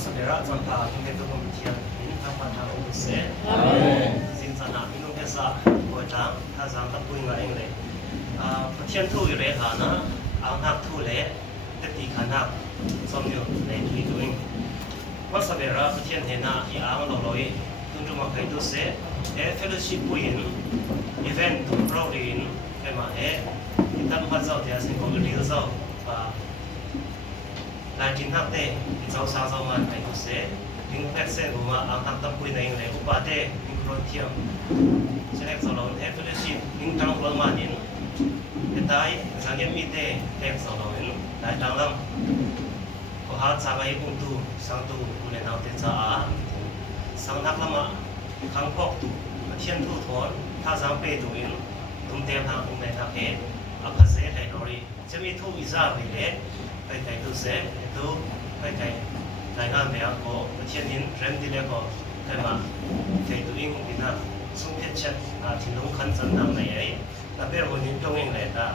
Sabera Zampa Hindu Komitian in Tapata Use Zinsana Minu Hesa Goja Hazan Tapuinga Engle Patian Tu Rehana Angnak Tule Teti Kanak Somnu Lady doing Masabera Patian Hena Yang Loloi Tunduma Kaiduse Fellowship Win Event to Proudin Emma Itam Hazal Yasin Rizal ลายกินทักเต้เจ้าสาวเจ้ามันไปกุศลลิงแพ็กเซ่ผมว่าเอาทักตะปุยในเลยอุปาเต้ลิงโรเทียมเช่นสโลนเอฟเฟอร์ชิปลิงจังหวัดมานินแต่ได้สังเกตมีเต้เอกสโลนได้จังลำก็หาจากไอ้ปุ่มตูสังตูอุเลนเอาเต้จ้าสังทักละมาขังพอกตูเทียนทูทอนถ้าสังเปตูอินตุ้มเต้ทางอุ้มในทักเออภัสเซ่ไทยนอรีจะมีทูอิซาวิเล่ไปไกลตัวเสกตัวไปไกลรายงานไปอ่ะก็เช่นนี้เริ่มที่เรียกก็ใครมาใครตัวเองที่น่าสุ่มเพชรเช็ดที่ลงขันสันนำในไอ้แต่เป็นคนนี้ตรงเองเลยแต่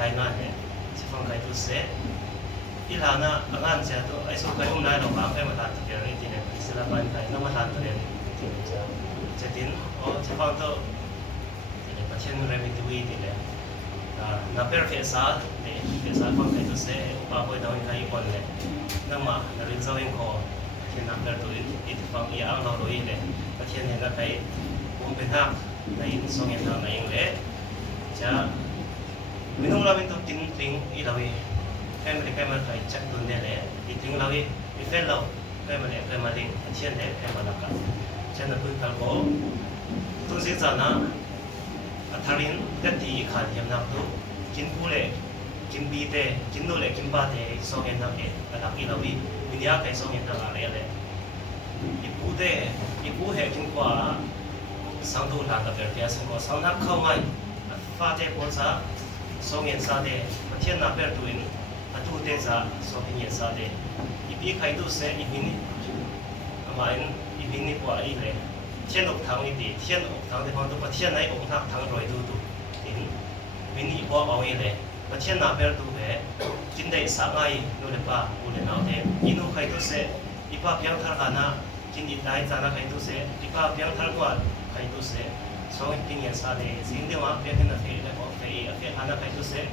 รายงานเนี่ยจะฟังใครตัวเสกที่ร้านน่ะงานเจ้าตัวไอ้สุขใครอุ้มได้เราบ้างใครมาทานที่เดียวนี่ที่เนี่ยศิลปะไทยน้ำมาทานตัวเดียวที่จะดิ้นอ๋อจะฟังตัวที่เนี่ยประเทศนู้นเริ่มมีตัวอีที่เนี่ยนับเป็นเฟซาเนี่ยเฟซาฟังใครตัวเสกป้าไปดาวน์ใครคนเลยนั่งมาเรียนเจ้าเองขอที่นับเป็นตัวอีกฟังอีอ่างเราโดยเลยประเทศนี้ก็ไปผมเป็นทักในส่งเงินทางในเองเลยจะไม่ต้องเราเป็นตัวจริงจริงอีเราแค่ไม่ได้แค่มาใส่จัดตุนเนี่ยเลยจริงเราอีเฟซเราแค่มาเนี่ยแค่มาลิงเช่นเนี่ยแค่มาลักกันเช่นนั้นคือการก็ตัวสิ่งสารนะทารินเด็ดที่ขาดยำนักตัวกินผู้เล่กินบีเต้กินนู่นเล่กินบาเต้ส่งเงินทางเองแต่หลักที่เราวิญญาณใครส่งเงินทางอะไรเลยอีผู้เต้อีผู้เห็นกินกว่าสังตูหลังกับเด็กที่สังก็สังนักเข้ามาฟาเต้พ้นซะส่งเงินซาเต้ประเทศนับเป็นตัวอินอัตุเต้ซะส่งเงินซาเต้อีพี่ใครดูเสียอีพี่นี่ประมาณอีพี่นี่กว่าอีเลยเทียนอกทางนี่ดีเทียนอกทางที่ฟังตัวเทียนไหนอกหักทางรอยดูอินวินนี่พอเอาเองเลยประเทศนับเป็นตัวกินได้สักไงนู่นเลยป่ะอุเลนเอาเองอินุใครตัวเสียอีป้าเพียงทาร์กันนะกินอีได้จานะใครตัวเสียอีป้าเพียงทาร์กว่าใครตัวเสียสองกินเงินซาเดสิ่งเดียวมาเพียงแค่นั้นเองเลยบอกเฟียเฟียหานะใครตัวเสีย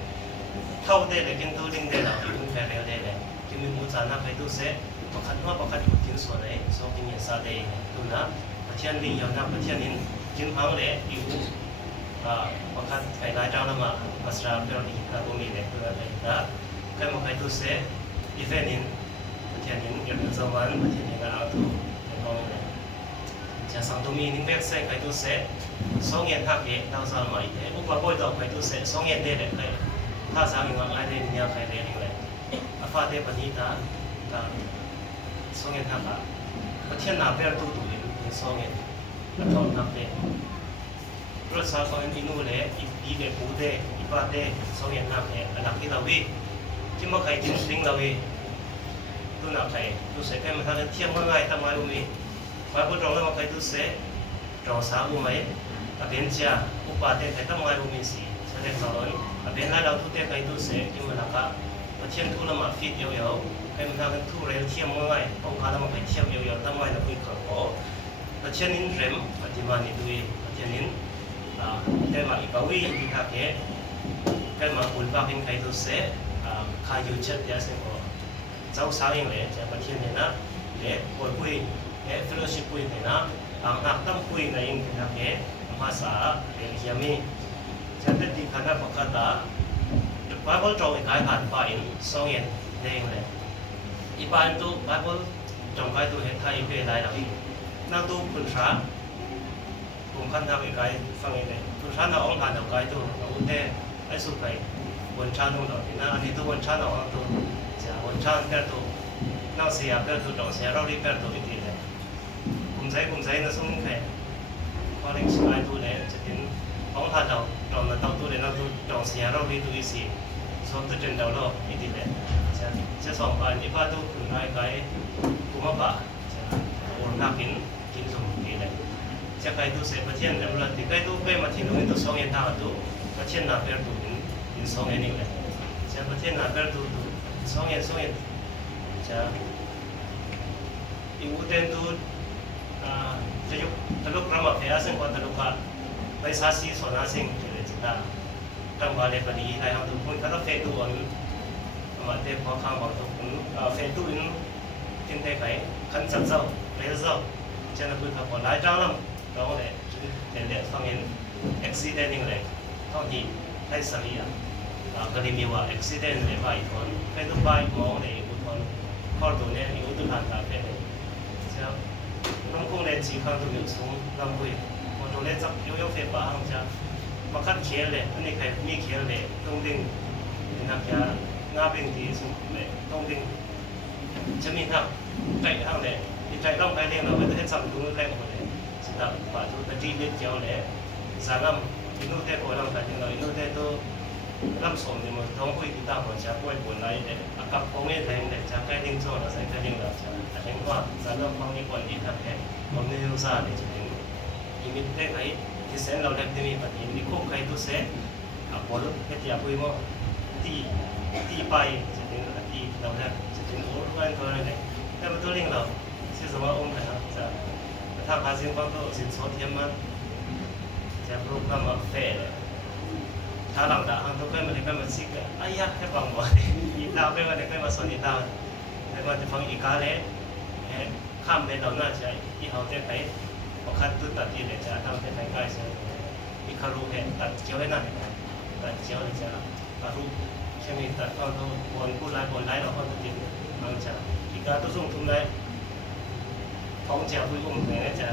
เท่าเดเลยกินตัวลิงเดละกินแฟร์เดเลยกินมีมูจานะใครตัวเสียประคันว่าประคันอุดกินส่วนไหนสองกินเงินซาเดดูนะประเทศลิงยาวนะประเทศนี้กินพังเลยอยู่ประคันใครได้เจ้าละมาภาษาเปรี้ยวดีนะตัวมีเลยตัวอะไรนะใครมาใครตัวเสียอีเฟนินประเทศนี้ยังเป็นสวรรค์ประเทศนี้ก็เอาตัวเป็นห้องเลยจะสั่งตัวมีนิ่งเบ็กเซ่ใครตัวเสียสองเงินทักเองดาวสามใหม่อุปกรณ์ต่อใครตัวเสียสองเงินเด็ดเลยใครถ้าสามเงินอะไรเนี่ยใครเรียนเลยอาฟาเดปนิตาสองเงินทักอะประเทศนาเปรี้ยวตัวตัวเป็นสองเงินแล้วทองทักเองรถสาวคนอินูเลยอีเดปูเดอีปาเดสองเงินทักเองหลักที่เราวิที่มาใครกินสิ่งเราวิตัวหนักใครตัวเสียแค่มาทำเที่ยงเมื่อไงทำไมอุ้มมาพูดตรงแล้วมาใครตัวเสียตรงสาวอุ้มไหมอาเป็นเจ้าอุปาเดใครทำไมอุ้มสิแสดงสอนอาเป็นแล้วเราทุกเด็กใครตัวเสียที่มันหลักอะมาเที่ยงทุละมาฟิตเยอะๆใครมาทำทุเร็วเที่ยงเมื่อไงองค์การเรามาใครเที่ยงเยอะๆทำไมเราคุยขับโอ้มาเที่ยงนี้เร็มปฏิบัตินี่ด้วยมาเที่ยงนี้แต่มาอีกวิธีทักเองใครมาอุปาเป็นใครตัวเสียขายอยู่เช็ดยาเสพติดเจ้าสาวเองเลยจะมาเที่ยวเนี่ยนะเนี่ยคุยเนี่ยเฟลโลชิพคุยเนี่ยนะอ่างนักตั้งคุยในอินเทอร์เน็ตเนี่ยภาษาเรียนเขียนมีจะเป็นที่ขนาดปกติบาเบิลตรงอีกการผ่านไปสองเย็นเด้งเลยอีบ้านตัวบาเบิลจงใจตัวเหตุไทยเป็นไรหรอกนั่งตัวคุณช้าผมคันทำอีกการฟังเองเลยคุณช้าเราองค์การเอาการตัวเราอุเทศไอ้สุขไปวันชาโน่ดอกนะอันนี้ตัววันชาเราเอาตัวจะวันชาเปิดตัวนั่งเสียเปิดตัวจงเสียเราดีเปิดตัวอีกทีเลยผมใช้นะส่งแค่พอเล็กสมัยตัวเนี่ยจะเป็นองค์การเราจงเราตัวเนี่ยเราตัวจงเสียเราดีตัวอีกสิส่วนตัวจนเราเราอีกทีเลยจะสองปันอีกปันตัวคุณนายไก่กุมภาจะโอนนักกินสมทีเลยจะใครตัวเสียประเทศเนี่ยเวลาที่ใครตัวไปมาที่นู้นตัวสองเงินทางตัวประเทศน่าเปิดตัวสองเงินนี่เลยจะประเทศน่าเปิดตัวสองเงินจะ uten tu tajuk taluk rama phea sing ko taluka bai sa si sona sing le chita tang ba le pani lai hang tu pun ka fe tu on ma te pho khang ba tu pun fe tu in tin te kai kan chak zau le zau chen na pu ka ko lai tang lam do le chen le phang in accident ning le thau hi lai sa liก็เลยมีว่า accident เลยไปทนไปตัวไปหมอเลยอุทธรข้อตัวนี้อุทธรณ์ตาเพศเลยใช่ไหมน้องคงเล่นจีข้างตัวอยู่สูงลำบุยพอตัวเล่นจับยกเฟบ้าห้องจ้ามาคัดเขียนเลยอันนี้ใครมีเขียนเลยต้องดึงนักยาหน้าเป็นที่สูงเลยต้องดึงจะมีทับใจห้างเลยใจร่างกายเลี้ยงเราไม่ได้จับตัวแรงหมดเลยสุดท้ายป่าตัวตะจีเล็ดเจียวเลยสารลำอินุเตโอร่างกายเราอินุเตโตลำสมเนี่ยมันท้องคุยติดตามหัวใจป่วยปวดไหล่เนี่ยอากับคงไม่แรงเลยจะใกล้ดิ้งโซ่เราใส่ใกล้ดิ้งเราจะแต่เห็นว่าสารลำฟังนี้ก่อนที่ทำแค่ผมไม่รู้ซาเลยจะถึงอีมิตได้ไหมที่เส้นเราเล็บที่มีปัญหามีโค้งใครตัวเส้นพอรู้เหตุการณ์คุยว่าตีไปจะถึงตีเราเล็บจะถึงโอ้รู้กันก็เลยแต่มาตัวลิงเราชื่อสมว่าองค์นะครับจะถ้าพาสิ่งฟังตัวสิ่งโซเทียมมันจะโปรแกรมมาเฟรถ้าหลังจากอันตัวเป็นมันก็มันซิกอ่ะไอ้ยะแค่ฟังบ่อีดาวเป็นมันก็มาสอนอีดาวแล้วมันจะฟังอีกาเลยข้ามเป็นเราน่าจะอีเขาจะไปพอคัดตัวตัดที่เลยจะทำเป็นใกล้ๆใช่อีคารูเห็นตัดเจียวได้นั่นตัดเจียวเลยจะคารูใช่ไหมตัดตอนตัวบนผู้ร้ายเราคนตัวจริงมันจะอีกาตัวส่งทุนได้ท้องเจียวคุยอุ้มเนี่ยจะ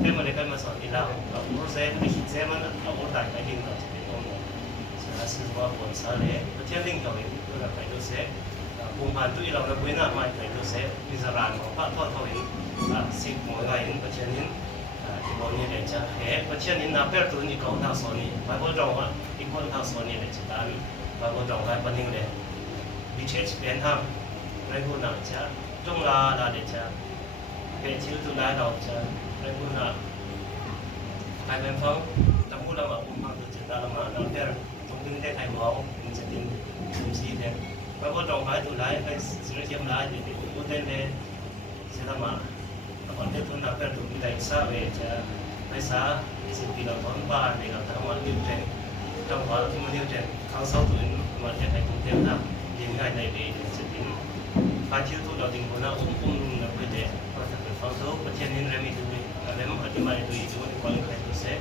เป็นมันก็มาสอนอีเราเรารู้เส้นไม่คิดเส้นมันเอาหัวตัดไปดิ้งเราจะเป็นอุ้ม是ว่าผลสาเหตุประเทศลิงเขาเองตัวเราไปดูเสพภูมิพันธุ์ตัวเราเราคุยหน้าไม่ไปดูเสพวิจารณ์ของพระทอดเขาเองสิ่งหมดอะไรเองประเทศนี้ที่บอกนี่เลยจะเห็นประเทศนี้นับเป็นตัวนี้เขาทางโซนี่ไปบนตรงว่าอีกคนทางโซนี่เลยจะตามไปบนตรงไปปนิงเลยวิเชษเป็นทางไรกุณาจะจงลาเลยจะเป็นชื่อตัวได้เราจะไรกุณาใครเป็นฟังจำพูดเราว่าภูมิพันธุ์ตัวจะตามมาเราเดินดึงได้ใครมองมันจะดึงมุมสีแดงเพราะว่าตรงไปตัวไหนไปสิ่งที่มันไหลเดี๋ยวอุดเด่นเลยจะทำมาตอนที่ทุนนับเป็นตัวได้ทราบเลยจะไปสาสิ่งที่เราทำบ้านที่เราทำวันนิ้วเจนทำวันที่มันนิ้วเจนข้างเสาตัวนี้มันจะให้ทุนเทียมทำดึงง่ายในเดือนจะดึงพาชื่อตัวเราดึงคนละเราไปเด็กก็จะเป็นฟังทุกประเทศนี้เริ่มมีตัวอะไรมันอธิบายตัวอีกตัวก่อนใครตัวเสพ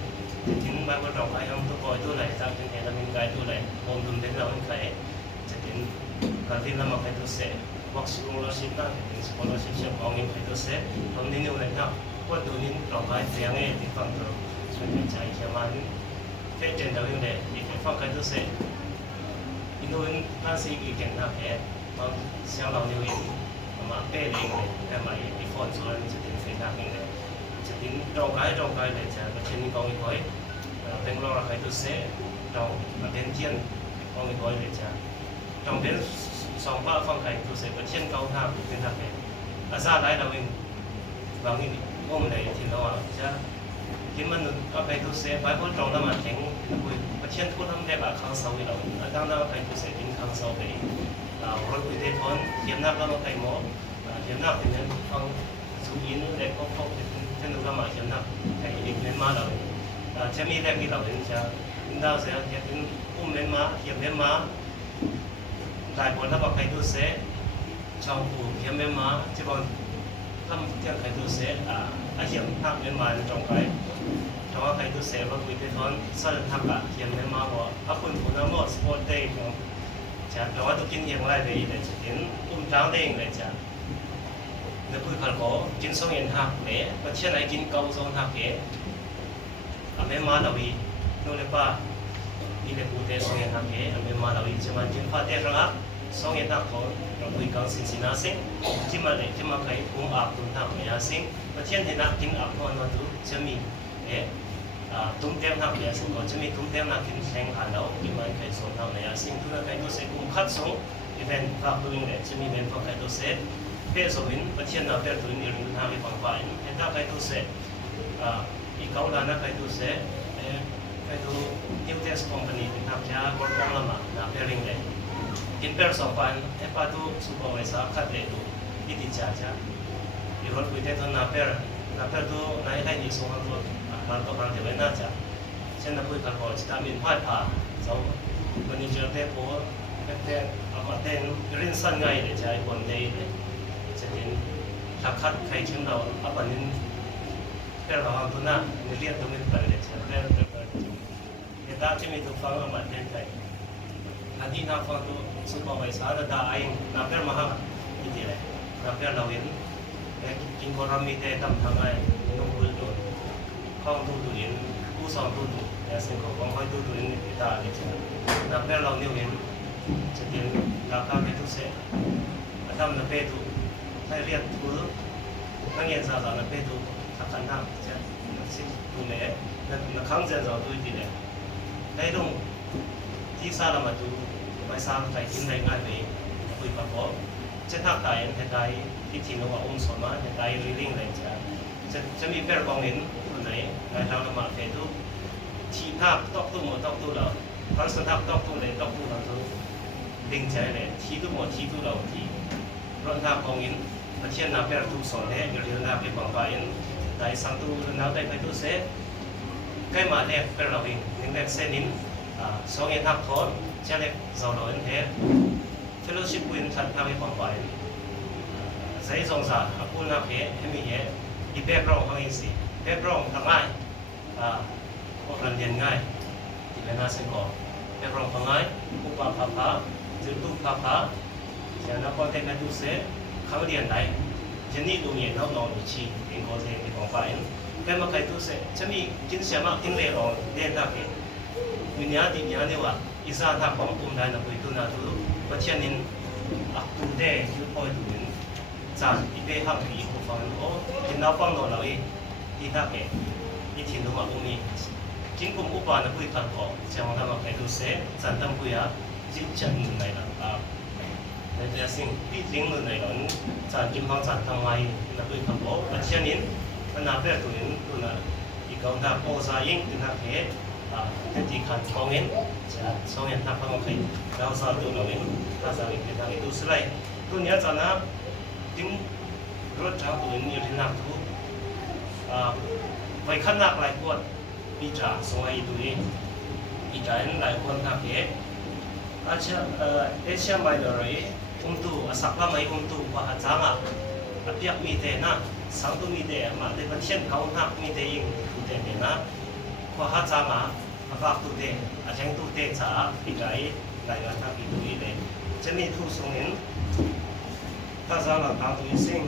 ถึงบางคนเราไปทำตัวก่อยตัวไหนตามถึงเหตุเราเป็นไกตัวไหนผมดุลเป็นเราเป็นใครจะถึงการที่เรามาไปตัวเสพวัคซีนเราชิมนั่งถึงสปอนเซอร์ชิพของนี้ไปตัวเสพตรงนี้นี่เลยนะว่าตัวนี้เราไปเสียงเองที่ฟังตัวส่วนใหญ่ใจแค่มันแค่เจนเราเองเลยที่ฟังใครตัวเสพอินโดนีเซียอีกเก่งนะแค่ตอนเสียงเราเนี่ยเองมาเป้เองเลยแต่มาอีกคนส่วนจะถึงเสียงเองเลยจะถึงตรงกายเลยจะประเทศนี้กองอีกคนเป็นเราใครตัวเสพเราเป็นเทียนกองอีกคนเลยจะต้องเป็นสองป้าฟังใครตัวเสพประเทศเก่าทางเป็นทางเป็นอาซาได้เราเองบางทีง่งเลยที่เราจะที่มันก็ใครตัวเสพไปพ้นตรงแล้วมาแข็งประเทศทุกท่านได้แบบข้างเสาเราดังนั้นใครตัวเสพเป็นข้างเสาไปเรารถไปได้พ้นเทียมน้ำแล้วเราไปหมอเทียมน้ำถึงนั้นฟังสุยินเด็กพกท่านดูเรามาเทียมน้ำใครเด็กเล่นมาเราจะมีแรงที่เราเห็นจะดาวเสียจะเป็นอุ้มเล่นมาเทียมเล่นมาหลายคนถ้าบอกใครตัวเสพชาวผู้เทียมเล่นมาจะบอกทำเทียมใครตัวเสพอาเทียมทักเล่นมาตรงไปเพราะว่าใครตัวเสพเราคุยกันตอนสั้นทักเทียมเล่นมาบอกถ้าคุณผู้นำหมดสปอร์ตเดย์ของจะแต่ว่าต้องกินอย่างไรเลยแต่จะเห็นอุ้มจ้างเด้งเลยจะเดี๋ยวคุยกันก็กินสองเย็นทักเลยประเทศไหนกินเกาสองทักเองAme malawi no le pa ile pute song yan hake ame malawi chama jin pha te ranga song yan hak ko ro pui kang sin sina sing chima le chima kai um ap tum tha me ya sing pathian de na king ap ko no tu chami e tum tem hak ya sing ko chami tum tem na kin seng ha lo ki mai kai so tha me ya sing tu na kai to se kum khat song event ka puing le chami ben ko kai to se pe so bin pathian na per tu ni rin ha le pang pa ni ta kai to seอีกเขาลานะใครดูเสใครดูนิวเทสคอมพานีที่ทำยาบริการละมานะเปริงเลยกินเปอร์สองพันเอป้าดูซูเปอร์ไวซ่าคัดเลยดูที่ติดจ้าอยู่ รถคุยเตทนาเปอร์ตัวนายได้ดีส่งมาตัวมันก็มันเดี๋ยวน่าจะเช่นนักคุยกันก่อนจะทำเป็นพาดผ่าเจ้าวันนี้เจอเต้โป้เต้เอามาเต้นเรื่องสั้นง่ายเลยใช้คนได้เลยจะเป็นทักคัดใครเชื่อเราอัปนินเรื่องเราตัวน่ะเรียนตัวไม่ไปเลยใช่เรื่องเดี๋ยวตาที่มีตัวฟังเอามาเต้นไปอันที่นักฟังตัวสุดบอกไปสารดาเองนับเรื่องมหาอิทธิเลยนับเรื่องเราเห็นกินคนเรามีแต่ทำทำไงนุ่งบุญตัวข้องตัวตัวเห็นผู้สอนตัวตัวแต่สิ่งของค่อยตัวตัวเห็นตาเลยใช่นับเรื่องเราเนี่ยเห็นจะเป็นราคาเป็นทุกเส้นทำนับเป็นตัวให้เรียนตัวทั้งเงินสะสมนับเป็นตัวทักกันทำใช่สิ่งตัวเนี่ยนักขังเจนเราตัวดีเลยได้ลงที่สารมาดูไม่สร้างใจกินได้ง่ายไปคุยกับผมเช่นถ้าไก่แต่ไก่ที่ทิ้งเอาไว้องศามาแต่ไก่รีลิ่งเลยจะมีเพื่อนกองเห็นคนไหนในทางละมาเฟตุที่ภาพตอกตู้หมดตอกตู้เราพระสนทับตอกตู้เลยตอกตู้เราตู้ดึงใจเลยที่ตู้หมดที่ตู้เราที่รถทับกองเห็นมาเทียนน้ำเพื่อนตู้สอนเนี่ยเดี๋ยวน้ำไปบางไปได้สั่งตู้น้ำได้ไปตู้เสร็จใกล้มาแรกเป็นเราเองหนึ่งแรกเส้นนิ้นสองเงินทับทอนเช่นเล็กเราเราเองเท่เฟลโลชิพวินทันทำให้ความไปใช้สงสารพูดนักเให้มีเยอะอีเป๊ะร้องเขาเองสิเป๊ะร้องทำง่ายพวกเรียนง่ายที่เป็นน่าสนใจเป๊ะร้องทำง่ายอุปภาพจุดตุภาพเช่นนักคอนเทนต์ดูเสเขาเรียนได้จะนี่ดูเย็นเขานอนอยู่ชีเองก็เรียนในความไปแค่มาใครดูเสจะมีกินเสียมากกินเลี้ยงเรียนได้วิญญาณที่ญาณเนี่ยว่าอิสระทางของกลุ่มใดนักวิทยาศาสตร์ประเทศนี้อักตูเดย์ยุคพอยดูนจานอีเบหักอีกฝั่งโอ้กินน้ำฟังเราเองที่ท่าเกอีทิ้งลงมาตรงนี้กินกลุ่มอุปาณคุยกันก่อนจะมาทำอะไรดูเสจันทร์คุยจิตจันทร์ในนั้นแต่สิ่งที่จริงในนั้นจานกินฟังจันทร์ทำไมนักคุยกันก่อนประเทศนี้มันน่าเป็นตัวนี้ตัวนั้นอีกองทัพโอซายิงที่ท่าเกที่ขันกองเงินจะสองเงินทับพังใครเราสอนตัวเราเองถ้าสอนอีกทางอีกตัวสไลด์ตัวนี้จะนับถึงรถทางตัวนี้ที่นับทุกไปขั้นนักหลายคนมีจ่าส่งให้ตัวเองมีจ่าหลายคนทับเองอาจจะเอเชียไม่ได้ตัวสักละไม่ตัวว่าจ้างเปียกมีแต่นะสังตัวมีแต่มาแต่ประเทศเขาหนักมีแต่ยิงตัวแต่นะพอหาจ้างฝากตัวเองอาจจะตัวเองจะปีกไหลมาทางปีตัวเองจะมีทุกส่วนเห็นถ้าจะหลังตาตัวสิ่ง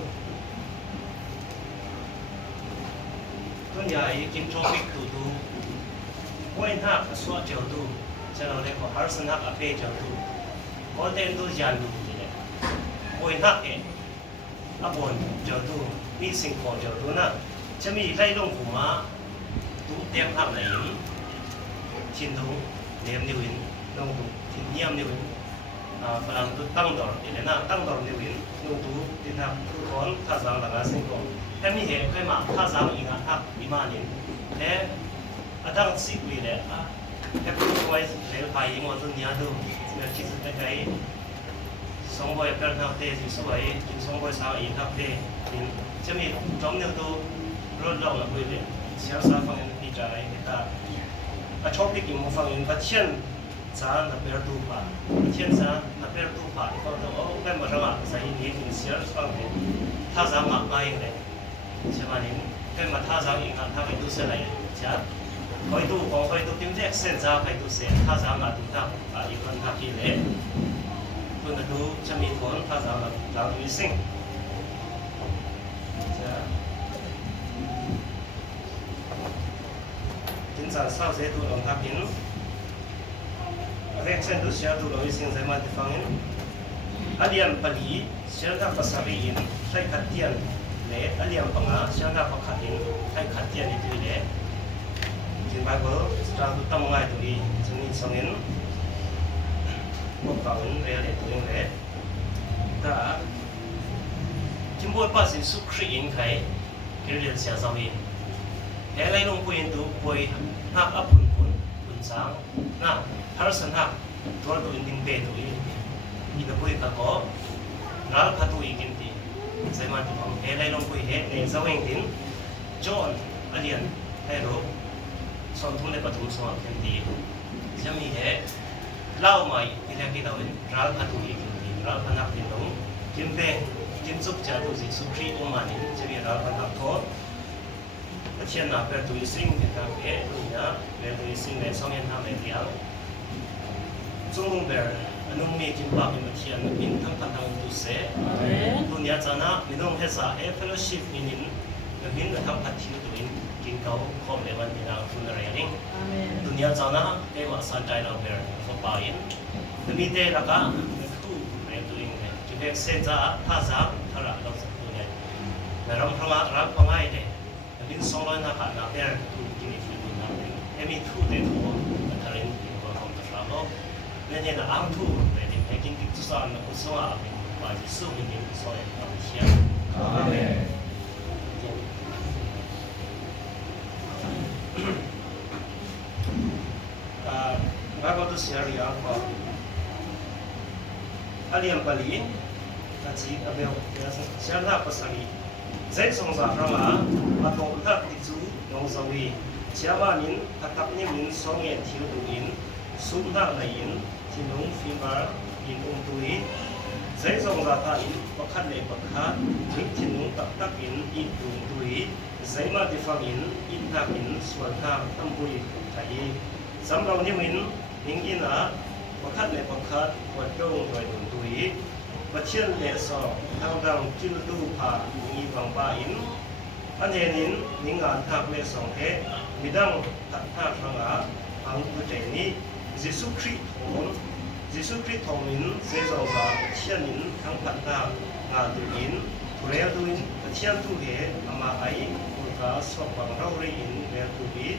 ตัวใหญ่กินทรอปิกตัววันหักสวดเจ้าตัวจะเราเรียกว่าฮาร์สันหักอเฟเจ้าตัววันเดินตัวยันตัวเลยวันหักอบวนเจ้าตัวมีสิ่งของเจ้าตัวน่ะจะมีไล่ลงหัวตัวเตรียมทำอะไรชิ้นตัวเลี้ยงนิ้วหินลงตัวชิ้นเยี่ยมนิ้วหินฝรั่งตัวตั้งดอกอีเลน่าตั้งดอกนิ้วหินลงตัวที่ทำทุกคนท่าทางต่างๆสิ่งของแต่มีเหตุเคยมาท่าทางอีกนะทับอีมานินและอาจารย์สิบปีเลยแค่พูดไว้เรื่องไปยังวันตัวนี้ดูเนี่ยคิดถึงใจสองใบเป็นทับเตะสวยกินสองใบสาวอีกทับเตะจะมีจอมนิ้วตัวรถเราหลับไปเลยเสียสาวฟังดีใจแต่ชอบพิกิมฟังประเทศสารนับเป็นรูปประเทศสารนับเป็นรูปที่เขาต้องเอาไปมาทำอะไรใส่ดีถึงเสียฟังเลยท่าทางมากมายเลยใช่ไหมนี่แค่มาท่าทางอีกนะท่าไปดูเสียเลยใช่คอยดูของคอยดูทีมเด็กเส้นจ้าคอยดูเสียท่าทางมาดูท่าอีกคนท่าที่เลยคุณดูจะมีคนท่าทางมาเราดูสิ่งจะสาวเสียตัวลงทับหินเรียกเส้นดูเสียตัวลงสิ่งใจมาที่ฟังหินอันเดียนปลีเสียกับภาษาวิหินใช้ขัดเตียนเละอันเดียนปังอาเสียกับขัดหินใช้ขัดเตียนอีกทีเละจึงไปก็จะดูตั้งง่ายตัวนี้จึงมีสองหินพวกฟังหินเรียนตัวเองเละแต่จึงบอกว่าสิ่งสุขรีอินใครเรียนเสียสาวินแต่ไรลงคุยตัวคุยหักอับคุณสางน่ะฮาร์สันหักตัวตัวอินดิ้งเบตัวอีกคุยกันก็รักขัดตัวอีกทีใช่ไหม มาตุของได้ลงคุยในเจ้าเองถึงจอนอเลียนให้รู้สอนทุ่งในปฐมสมัครเป็นดีจะมีเล่าใหม่ที่แรกที่เราร้านพัตุอีกทีร้านพนักที่น้องกินเป็นกินซุปจากตุจิสุครีอุมานี่จะมีร้านพนักทอดเช่นนับเป็นตุยซิงเป็นทางเอ๋ตุยนะเป็นตุยซิงในสองยันทำในเดียวจงเบอร์นุ่มมีกินปากเป็นเทียนมินทั้งพันทั้งตุเสตุยจานะมิน้องเฮซ่าเฟลโลชิพมินมินทั้งพันที่ตุยกินเขาคอมเลวันมินาฟุนเรียริงตุยจานะเอมาสันใจเราเบอร์เขาไปมีเดลักะตู้เรียนตุยเนี่ยจุดเด็กเซนจ้าท่าจ้าท่าละเราสักตุยเนี่ยแต่เราพลังรักพลังไงเนี่ยมินสองร้อยนักข่าวนักเบอร์ตุยกินฟิลนักเนี่ยมีทูเดทัวร์ทารินกินคนของตลาดโลกเนี่ยนะอังทูเนี่ยให้กินติดสุสานกุศลอาเป็นว่าที่สู้มินสอยเอาเชียร์อาเมนBago siya ko aliam pali kachi abel siya na pasali zai songza rama atong tak tizu nong zawi siya manin tatap ni min songe thiuin sumna lain tinung fimar in tui zai songza ta in pakhat le pakhat tinung tak in tui zai ma difangin in swalta tampui thai samrau ni min Hingin na pakat le pakat wadong doi tui pachian le so hangdang kildu pa ni bang bain anenin ningan thak le song he midang tak thak ranga ang puteni Jesu Christ min se zo ga chianin thang patna nga duin turel duin pachian tu he ama ai ka sok bang rauri in le tu bi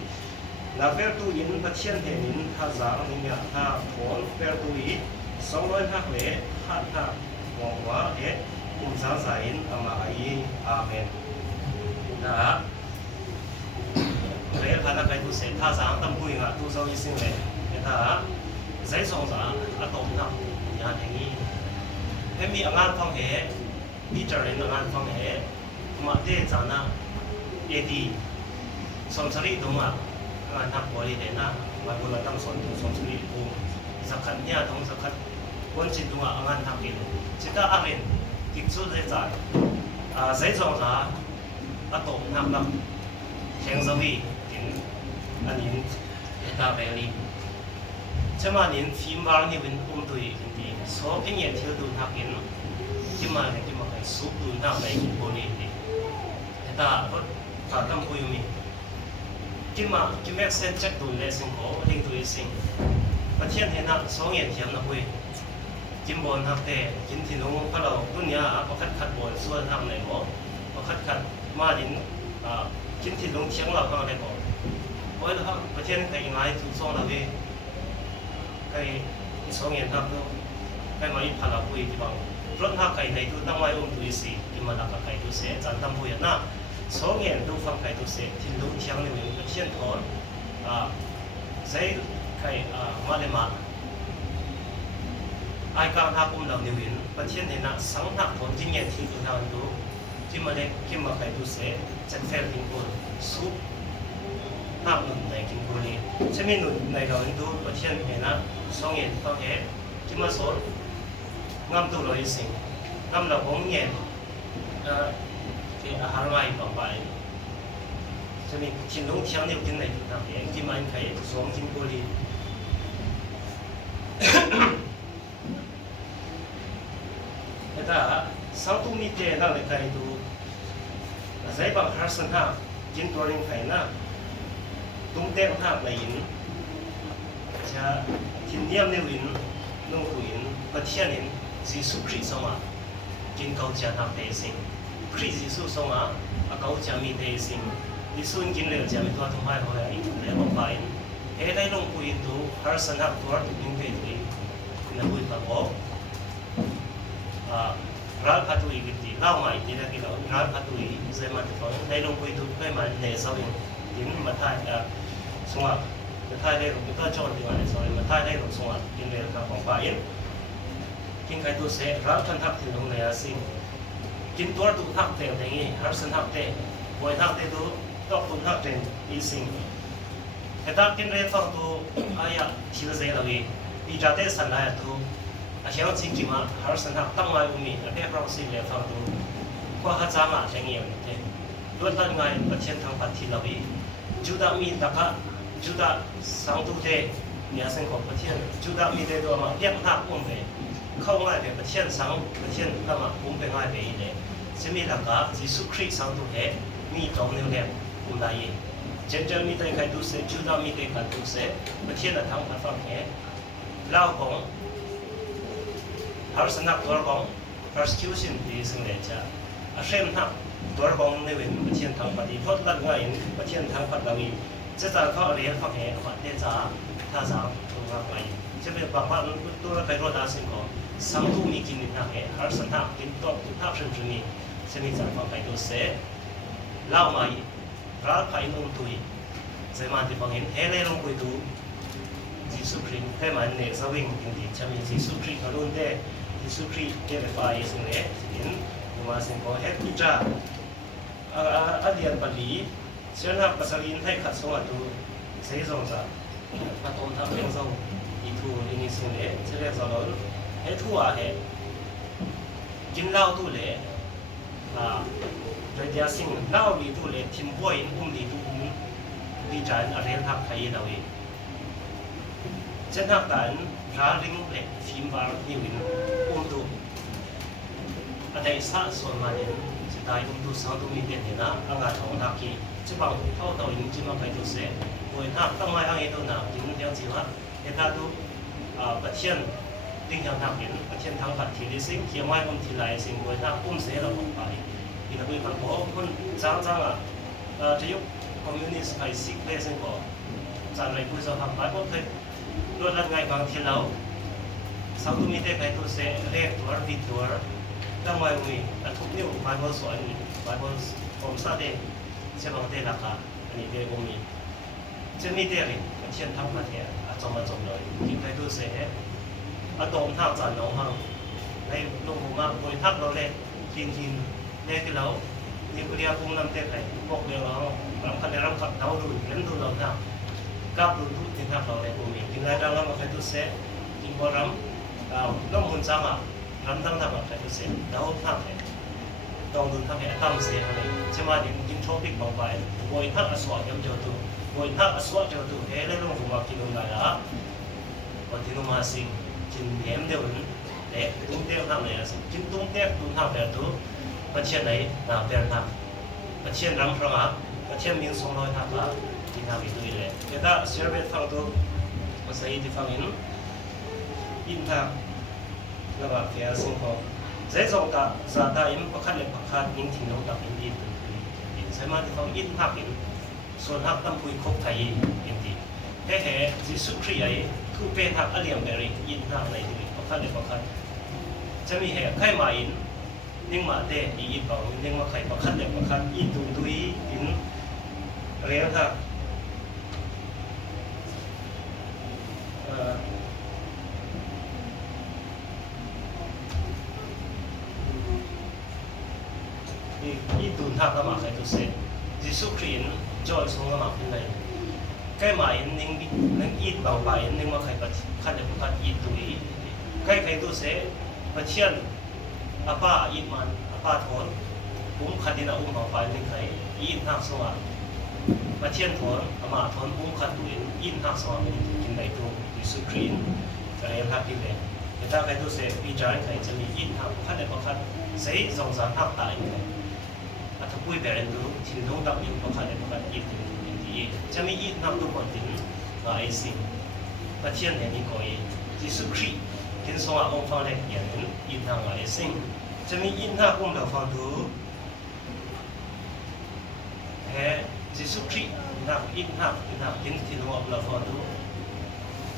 na vertu in pathian henin haza ania ha phol vertu i songloi hak le ha wangwa e umza zain ama ai amen na re khana kai tu se tha sang tam pui nga tu so i sing le eta zai song za atom na ya nengi hemi angan phang he teacher in angan phang he ma te chana edi somsari dumaนักบริเดน่ามาบุรตั้งสอนสอนสุริภูสักขันเนี่ยต้องสักขันคนจิตตัวงานทำกินจิตตาอาเรนกิจสุดใจใจจงจ้าอตมนักนักแข่งสวีกินอันนี้ตาเวลีเช่นว่านี้ฟิล์มวาร์นี่เป็นตุยกินดีโซ่เพียงเที่ยวดูนักกินที่มาเนี่ยที่มาให้ซุปดูนักไปกินบริเดตาก็ตาตั้งคุยมีกิมแม็กเซนจักดูเลสิงโกลิงดูสิงประเทศเห็นนะสองเทียมนะคุยกิมบอลฮักเตกินที่นู้นก็เราตุนยาก็คัดบอลส่วนทำในบ่ก็คัดมาดินกินที่นู้นเชียงเราก็ได้บ่เพราะแล้วประเทศไทยง่ายทุกสองเราเว้ใครสองทับก็ใครมาอีพาราคุยที่บ้างรถฮักใครในทุกตั้งไว้ดูสิกิมมาลักใครดูเสียจันทำคุยนะสองดูฟังใครตัวเสียที่รู้เชียงนี่มันเชียนทอนใช้ใครมาเลยมาไอ้การทับอุ้มเราเนี่ยประเทศนี้นะสังหักผลที่เงี้ยที่ตัวเราดูที่มาเล็กที่มาใครตัวเสียจะเฟลกินกุลซุปหักหนุนในกินกุลนี่ใช่ไหมหนุนในเราดูประเทศนี้นะสองฟังเหตุที่มาสอนงามตัวเราอีสิ่งงามเราของเงี้ยอาหารไม่ต่อไปจะมีกินลงเที่ยงนี่กินไหนต่างๆกินมันใครสวมกินกุลีแต่ถ้าสังตุมีเจนั่นเลยใครดูใจบางครั้งสันท่ากินตัวเองใครนะตุ้งเต้นท่าไหนอินจะกินเยี่ยมเนี่ยอินนุ่งกุอินประเทศอินสิสุขริสมากินเกาจะทำเตสิงคริสต์สู้สงฆ์เขาจะมีเดซิงดิสุนกินเลยจะมีตัวทุ่มให้เขาเลยเรื่องของไปได้ลงคุยดูฮาร์สันนักตัวถูกยิงไปด้วยนักบุญกับโอรัฐพัตุยกิติเล่าใหม่ที่ได้กินแล้วรัฐพัตุยเซมันที่เขาได้ลงคุยดูเพื่อมันในสวิงยิงมาถ่ายสงฆ์มาถ่ายได้หลงก็จอดที่มาในสวิงมาถ่ายได้หลงสงฆ์กินเลยกับของไปกินใครตัวเสรัฐพันทักถึงลงในอาซิง กินตัวตุหักเต็งอย่างนี้ฮัสซันหักเต็งบอยหักเต็งดูตอกตุหักเต็งอีสิงแต่ถ้ากินเรื่องฟังตัวอายะที่เราเจอเลยปีจัดเตสันได้ตัวอาชีพจริงๆมาฮัสซันหักตั้งไว้อุ้มมีแต่เพื่อเราสิ่งเรื่องฟังตัวก็ฮัจจามาอย่างนี้เองด้วยตั้งไงประเทศทางปัตติเราเองจุดมีตะกะจุดสังตุเตเนี่ยสิ่งของประเทศจุดมีเรื่องมาเรียกหักอุ้มเลยเข้าง่ายเป็นประเทศสังประเทศละมาอุ้มเป็นง่ายไปเลยจะมีหลักการยิสุคริสต์สังตุเหมีตรงนี้เรียกอุ้มได้เจนเจอมีแต่ใครดูเสจุดมีแต่ใครดูเสประเทศละทั้งพันฝั่งเหเล่าของฮาร์สนักตัวของ persecution ที่สิ่งเดียจ้าอาเช่นหักตัวของในเวรประเทศทางปฏิทดลัดง่ายประเทศทางปัตตานีจะจ่ายข้อเรียนฝั่งเหมาเดจ้าท่าสามตัวง่ายจะเป็นบางบ้านตัวใครรอดสิ่งของสังตุมีกินนิดหน่อยฮาร์สนักกินตัวทุกท่าเช่นนี้จะมีจากฝั่งใครดูเสเล่ามารักใครนุ่มตุยจะมาที่ฝั่งเห็นเฮเลลงคุยดูยิสุคริสต์ให้มันเนี่ยสวิงจริงๆจะมียิสุคริสต์เขาลุ้นได้ยิสุคริสต์เกี่ยวกับไฟสิ่งนี้สิ่งมาสิ่งของเฮ็ดพิจารอาเดียนปลีเชื่อนักภาษาลินให้ขัดสวัสดูเสียสงสารพระองค์ทำเรื่องทรงอีทูอินิสิ่งนี้เชื่อสอนให้ทั่วให้กินเหล้าตู้เล่โดยเดียสิ่งเหล้าลีตู้เล่ทิมป่วยอุ้มลีตู้อุ้มวิจารณ์อะไรทักไทยเราเองเช่นนักการราลิงเล่ฟิล์มวาร์นิวินอุ้มตู้อะไรสักส่วนมาเนี่ยจะได้อุ้มตู้สังตุมีเด่นเนี่ยนะอ่างทองทักกี้จะบางเท่าตัวยิ่งจะมาใครตัวเสียโดยนักตั้งไว้ให้ตัวนักยิ่งยังจีว่าเห็นถ้าดูประเทศดิ้งยังนักเห็นประเทศทางปัตติลิสิ่งเขียนไว้บนทีไรสิ่งโดยนักอุ้มเสียเราออกไปอีกนักวิพากษ์บอกคนจ้างจะยกคอมมิวนิสต์ไปสิกเลสิ่งก็จานไรผู้สมัครไปก็เคยรวดรัดไงบางทีเราสังตุมีแต่ใครตัวเสียเรียกตัววิตัวตั้งไว้มีทุกนิ้วไบเบิลสอนไบเบิลผมทราบเองเชื่อบางเตลักษณ์อันนี้เดี๋ยวผมมีจะมีเดี๋ยวนี้เช่นทำมาเถอะจงมาจงเลยกินไปดูเสียอะตอมท่าจานน้องมั่งในลงหัวมาโดยทักเราเล่นกินเล่นที่เรานิวเคลียร์ปุ่มน้ำเตะไปพวกเดียวเรารำคันรำขับเท้าดูเล่นดูเราหน้ากับดูทุกที่ทักเราเล่นผมมีกินอะไรดังเราใครดูเสียกินบอรำต้องหุ่นจ้ามารำตั้งทำใครดูเสียเราทักเลยต้องดูทำให้ตั้งเสียอะไรใช่ไหมเดี๋ยวกินโชว์พิกบอกไปบอยทักอสวะยังเจอตัวบอยทักอสวะเจอตัวเฮ้เล่นลงหัวกินลงได้ละวันที่ลงมาสิกินเห็มเดียวเด็กตุ้งเดียวทำอะไรสิกินตุ้งเดียวตุ้งทำแบบตัวประเทศไหนนาเปลี่ยนทำประเทศรำพระมาประเทศมี200ทำละที่ทำอีกด้วยเลยแต่ถ้าเสียเวทฟังตัวภาษาอีที่ฟังอินทางแล้วก็เกี่ยวกับสิ่งของใจจงกับสาดาอินประคันเล็กประคันยิ่งทิ้งลงกับอินดีใช่ไหมที่ฟังอินหักอินส่วนหักตั้งคุยคบไทยอินดีแค่จิสุครีไอทุกเป็นหักอเลียมเบริอินหักในที่ประคันเล็กประคันจะมีเหตุใครมาอินนิ่งมาเตะอีกบางนิ่งมาใครประคันเล็กประคันอินดูดุยอินเรียกหักอีตุนทักก็มาใครตัวเสร็จยิสุครีนจอยส่งก็มาเป็นไรใกล้มาอินนิ่งอีดบางไปนิ่งมาใครประคันเด็กประคันอีตุยใกล้ใครตัวเสร็จประเชียนอาป้าอีดมันอาป้าทอนอุ้มขัดดินอุ้มบางไปนิ่งใครอีดหักสว่างประเชียนทอนอามาทอนอุ้มขัดตัวอีดหักสว่างกินในตัวยิสุครีนจะเรียนทักที่เลยแต่ถ้าใครตัวเสร็จปีจารใครจะมีอีดหักขัดเด็กประคันเสียสองสามหักตายเลยถ้าพูดแบบนั้นดูทิ้งลงดับอยู่ประคันในประคันอีกถึงที่จะมีอีกนำตัวคนถึงมาไอซิงประเทศไหนมีก็ยิสุคริสต์ที่สององค์ฟังเล็กอย่างนั้นอีกนำมาไอซิงจะมีอีกนำองค์เราฟังดูแค่ยิสุคริสต์นำอีกนำที่ที่น้องเราฟังดู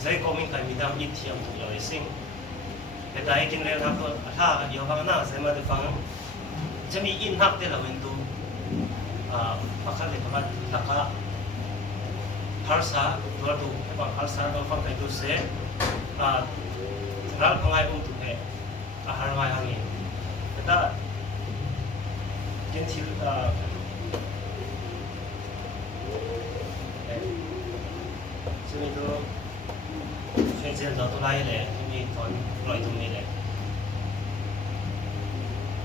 ใจก็มีใครมีดำอีกเทียมถูกเราไอซิงแต่ได้จริงแล้วครับถ้าเดี๋ยวฟังหน้าใส่มาจะฟังจะมีอินทักที่เราเป็นตัวประคันเลยประคันหลักะภาษาตัวตัวให้ฟังภาษาเราฟังไปดูเสียรักง่ายอุ้มตัวเองอาหารง่ายง่ายแต่ถ้า กินทิลจะมีตัวเช่นเช่นเราตัวไล่เลยที่มีถอนรอยตรงนี้เลย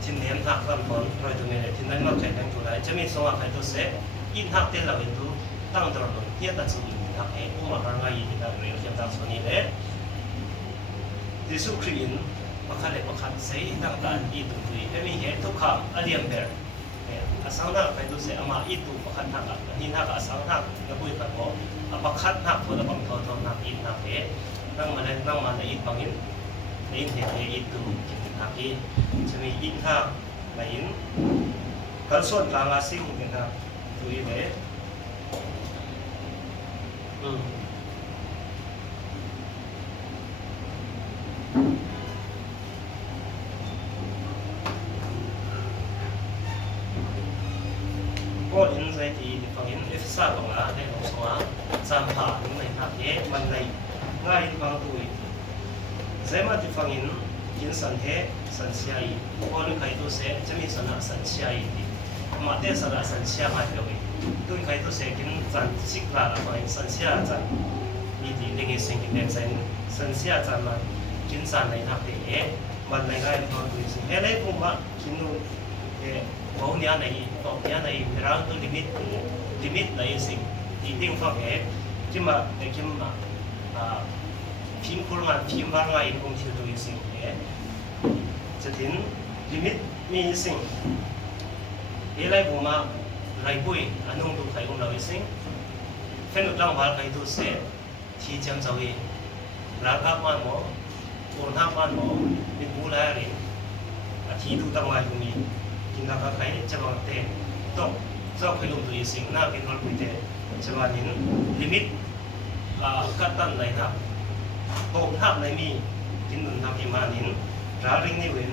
ชิ้นเนียมหักลำถอนรอยตรงนี้เลยที่นั้นมากใช้ทั้งตัวไล่จะมีสองอันตัวเสร็จอินหักเต้นเราเห็นตัวตั้งตรงนั้นเทียบตัดสูงหักเองอุ้มมาการงานยินดีกับเรื่องเทียบตัดส่วนนี้เลยดิสุครีนประคันเลยประคันใช้ตั้งการอีตุยให้มีเหตุทุกคำอเดียมเบอร์อาสังนักไปตัวเสร็จอามาอีตุประคันหักหินหักอาสังนักแล้วคุยกันว่าประคันหักตัวละบางทอนหักอินหักเองนั่งมาในอีบางอินในอินเหตุอีตุกินหักอีจะมีอินหักในอินกันส่วนกลางอาซิงกันหักตัวนี้เลยก็อินใจที่ฟังอินเอฟซ่าของเราได้ลงสมาจำผ่านในหักเองมันในง่ายฟังตัวใจมาที่ฟังอินกินสันเทสันเชียพอรู้ใครตัวเสจะมีสนะสันเชียมาเตสระสันเชียมาเดียวด้วยใครตัวเสกินจันสิกลาละฟังอินสันเชียจันมีที่เรื่องสิ่งที่เป็นสันเชียจันมากินสันในหักเองมันในง่ายฟังตัวสิ่งอะไรพวกว่ากินนู่นbau ni anai tok ni anai merang tu limit lai sing ti ting fa ke kima kima phim kurma phim war ngai kong thiu tu sing ke chatin limit mi sing e lai bu ma lai pui anung tu khai ong lai sing fen utlang wal khai tu se thi cham chawi la ka man mo kon ha man mo mi bu la ri thi tu tam ngai ku miกินกับใครจะมาเตะต้องเจ้าใครลงตัวสิ่งน่าเป็นคนคุยเตะจะมาเห็นลิมิตกัดตันไหนครับโตทับไหนมีกินหนุนทำที่มาเห็นราริงนี่เว้น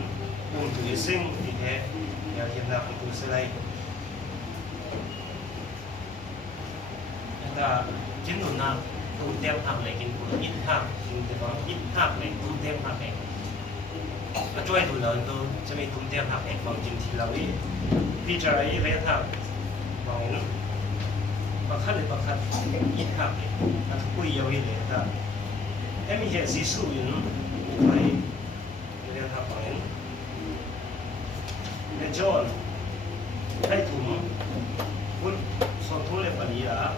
อุ้มตัวสิ่งที่แท้อย่าเห็นหน้าของตัวเสลายแต่กินหนุนนะตุ้มเต็มทับเลยกินอินทับกินแต่ว่าอินทับเลยตุ้มเต็มทับเลยก็ช่วยดูเราตัวจะมีตุ้มเตี้ยหักเอกบางจิมที่เราพิจารณาเรื่องหักบางบางขั้นเลยบางขั้นอินหักเลยนั่นคุยยาวเลยแต่ให้มีเหตุสิสูยินไปเรื่องหักบางในจอนให้ถุงคุณส่วนทุ่งเล็บปนีละ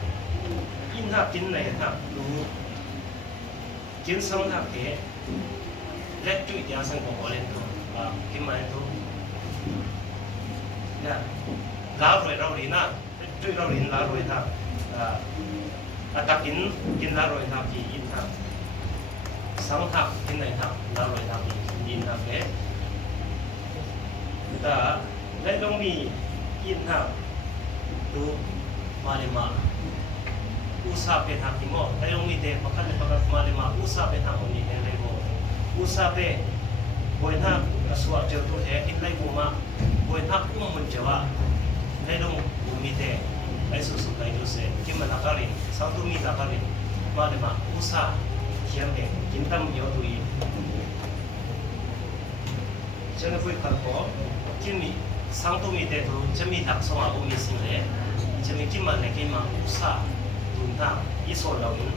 อินหักกินไหนหักดูกินสองหักเกเล็กจุดยาสังของเล่นตัวกินมาตัวเนี่ยลาวรวยเราดีนะจุดเราดีลาวรวยท่าตักกินลาวรวยท่าที่อินท่าสังท่ากินไหนท่าลาวรวยท่าที่อินท่าเก๋แต่เล่นต้องมีอินท่าดูมาเลมาอุตสาห์เป็นทางที่มอเล่นต้องมีเด็กประกันประกันมาเลมาอุตสาห์เป็นทางคนนี้เลยอุตสาห์เป็นบริหารสวัสดิ์เจ้าตัวเองที่ไล่บุมาบริหารอุ้มมันเจ้าว่าไล่ลงบุมีเตะไล่สุดไล่ดูเสกินมันนักการินสังตุมีนักการินมาเลยมาอุตสาห์เทียมเองกินตั้มเยอะตัวอีเจ้าหน้าที่ขันพอกินมีสังตุมีเตะตัวจะมีทักษะอุ้มมีสิ่งเลยจะมีกินมันเลยกินมันอุตสาห์ดุนตาอีส่วนเราเนี่ย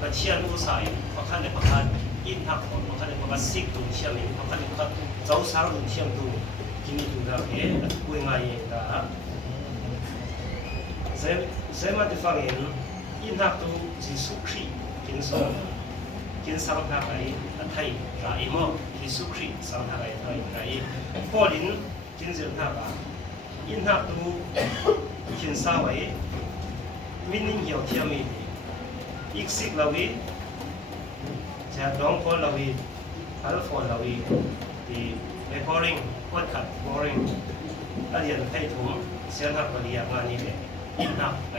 ก็เทียนอุตสาห์ประคันเลยประคันอินทักคนประคันเลยประคันสิกตุนเทียมเองประคันเลยประคันเจ้าสาวตุนเทียมตุนกินมีตุนเราเองคุยง่ายนะเซมาที่ฟังเห็นอินทักตุจิสุครีกินส่งกินสังทักไอ้ไทยไก่หม้อจิสุครีสังทักไอ้ไทยไก่พอดินกินเสียงทักอินทักตุกินสาวไอ้มินิเหี่ยวเทียมีอีกสิกเราวิจะดองคนเราวิอัลฟอนเราวิที่ในบอริงกดขัดบอริงอะไรอย่างไทยถุงเสียงทักบริยางานนี้เลยอินทักไป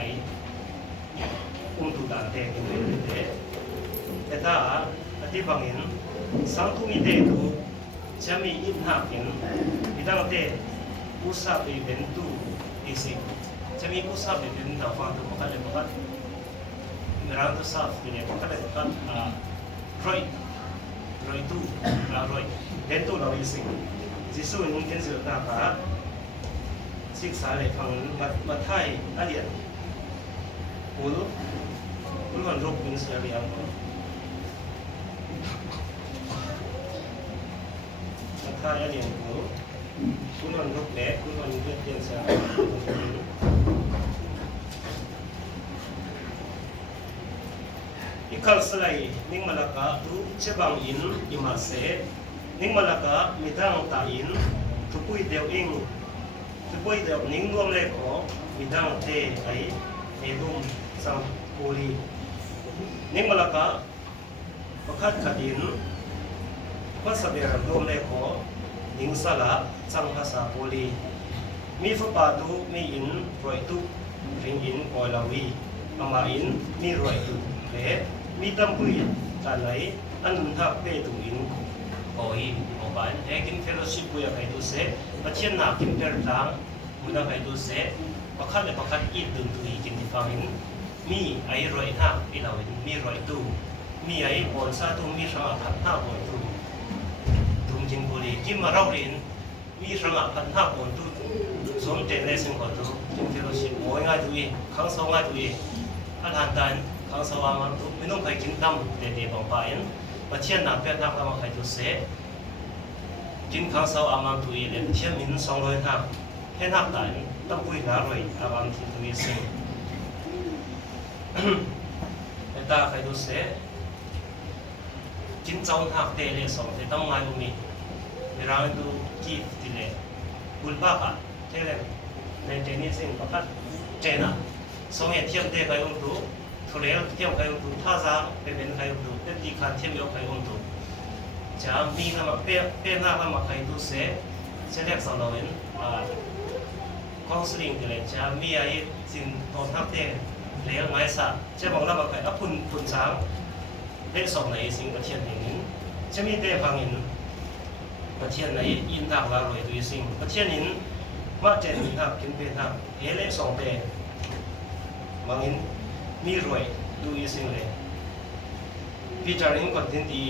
ตุดานเตะกินเลยเตะแต่ถ้าอธิบายเห็นสังคมมีเตะดูจะมีอินทักเห็นที่ตั้งเตะอุตสาห์ไปเป็นตู้อีสิจะมีอุตสาห์ไปเป็นดาวฟังตัวมันก็เลยมันก็มีร้านตัวซาฟเนี่ยมันก็เลยมันก็รอยตู้รอยเดินตู้เราอีสิจิสูนุ่งเดินเสือหน้าผาจ ศึกษาเลยฟังมาไทยอาเรียนหูรู้มันรูปอินเสียเรียงมาไทยอาเรียนหูรู้มันรูปเล็กรู้มันเรียนเสียikal selai ning malaka tu cebang in imase ning malaka midang ta in tupui deu ing tupui deu ning nuam le ko midang te ai edum sang puri ning malaka pakhat khadin pasaber dom le ko ning sala chang hasa puri mi fu pa tu mi in roi tu ring in ko lawi ama in mi roi tu leมีตำปุยกันไหนอันทับเปตุอินโอ้ยโอ้บ้านเฮกินเฟลชิปปุยไปดูเสประเทศนากินเปรตางมุดไปดูเสประคัดเลยประคัดอีดุนตุยกินที่ฟังอินมีไอ้รอยหักอีเรามีรอยตูมีไอ้บอลซาตูมีสระพันห้าบอลตูตุงจิงบุรีกินมาเราเรียนมีสระพันห้าบอลตูสมเด็จเลยสิ่งก่อนตูกินเฟลชิปโอ้ยง่ายตุยขังสองง่ายตุยอันหันตันข้างสว่างมันตุไม่ต้องไปกินตั้มเด็ดๆบางไปนั่นมาเชี่ยนหนักเพี้ยนหนักแล้วมาใครตุเสกินข้างสว่างมันตุยเลยเชี่ยมิน200หักเพี้ยนหักได้ต้องคุยหนาเลยอาบานที่ตุยสิ่งแต่ตาใครตุเสกินเจ้าหักเตะเลยสองแต่ต้องมาดูมีเวลาดูกีฟติเลยบุลบ้าค่ะเท่เลยในเจนี่สิ่งประคัดเจน่ะสองเทียมเตะใครอุ้มดูทุเรศเที่ยวใครดูท่าซาเป็นใครดูเป็นดีขันเที่ยวยกใครดูจะมีคำว่าเปี้ยหน้าคำว่าใครดูเสียเรียกสาวเราเห็นกองสลิงเลยจะมีไอ้สิ่งตอนทับเตะเลี้ยงไม้สัตว์จะบอกเราว่าใครอัพคุณช้างเล็กสองในสิ่งประเทศอย่างนี้จะมีเตะฟังอินประเทศไหนอินทักลาลอยตัวสิ่งประเทศนี้มาเจนอินทักกินเป็นทักเล็กสองเตะบางอินมีรวยดูอีสิ่งเลยพิจารณาคนที่ดี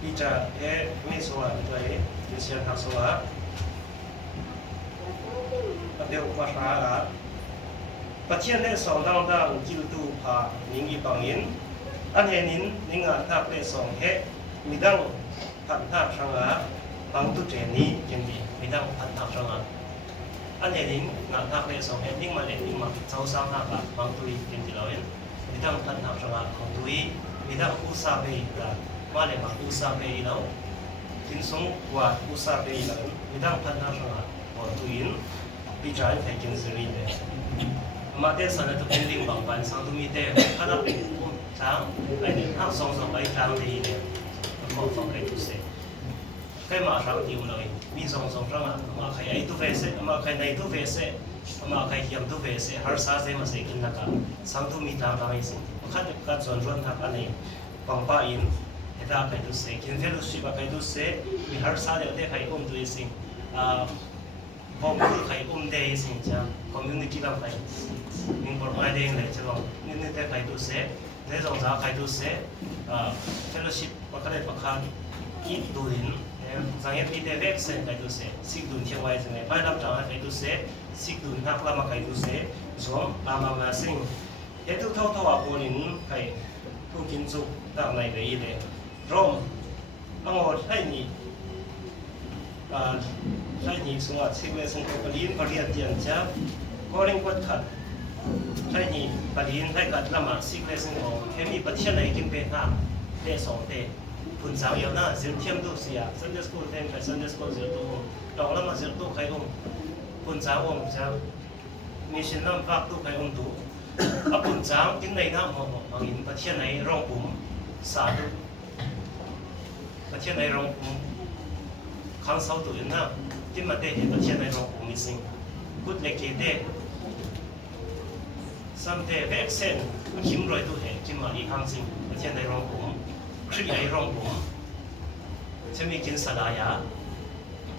พิจารณาไม่สว่างด้วยดิฉันทักสว่างเดี๋ยวภาษาประเทศในสองดังจิลตูพานิ่งอีปังอินอันเห็นนิ่งทักในสองเฮมีดังพันทักช่างปังตุเจนี่ยังดีมีดังพันทักช่างอันนี้งานทักในสองเอ็นดิ้งมาเล่นดิ้งมาเจ้าสร้างหักบางตุยเป็นที่เราเห็นมีทั้งพันหักสระของตุยมีทั้งอุษาเบย์มาเล่นมาอุษาเบย์เราทิ้งสงกว่าอุษาเบย์เรามีทั้งพันหักสระของตุยพิจารณาให้กินสิริเลยมาเตสันตุเป็นดิ้งบางปันสังตุมีเตะขณะเป็นช้างไอ้เนี่ยหักสองไปช้างดีเลยขอฟังให้ดูเสใครมาช้างติวเลยมีสองครั้งมาใครไอ้ตู้เฟสมาใครในตู้เฟสมาใครเขียมตู้เฟสหาสาเซมาเสกินนักสังทุมีทางทางไอ้สิ่งขัดกัดส่วนรวมทางอันนี้ปังป้าอินเฮต้าใครตู้เสกินเฟลุสิบใครตู้เสมีหาสาเดียวได้ใครตัวสิ่งพอมือใครเดย์สิ่งจ้าคอมมูนิตี้เราใครมีผลอะไรเด้งเลยจะลองนี่ได้ใครตู้เสในสองสาวใครตู้เสเฟลุสิบประคัดประคัดอีกดูดินสังเกตมีแต่เว็บเซ็นใครดูเสสิกดุนเที่ยวไว้ใช่ไหมไปรับจ้างใครดูเสสิกดุนนักละมาใครดูเสสวมตามมาสิ่งเฮ็ดทุกเท่าว่าโอลินใครผู้กินสุกตามในเลยเลยร่มอังอดให้นี่ให้นี่สมมติสิ่งเวสิ่งปริญปริยัติยันจ้าก็เร่งกดขัดให้นี่ปริญให้ขัดละมาสิ่งเวสิ่งของเห็นมีประเทศไหนกินเป็นห้าเตะสองเตะคุณสาวเยาวน่าเสียเทียมตัวเสียซันเดสโกลเต็มไปซันเดสโกลเสียตัวดอกแล้วมาเสียตัวใครองคุณสาวองจะมีชิ้นน้ำฟักตัวใครองตัวคุณสาวกินในน้ำหอมบางอินประเทศไหนร้องปุ่มสาธุประเทศไหนร้องปุ่มข้างเสาตัวอินนะที่มาเตะประเทศไหนร้องปุ่มมีสิ่งกุดเล็กเตะซ้ำเตะแวกเส้นคิมรอยตัวเหที่มาอีกข้างสิ่งประเทศไหนร้องปุ่มคลิปไอ้ร้องผมจะมีกินสลายา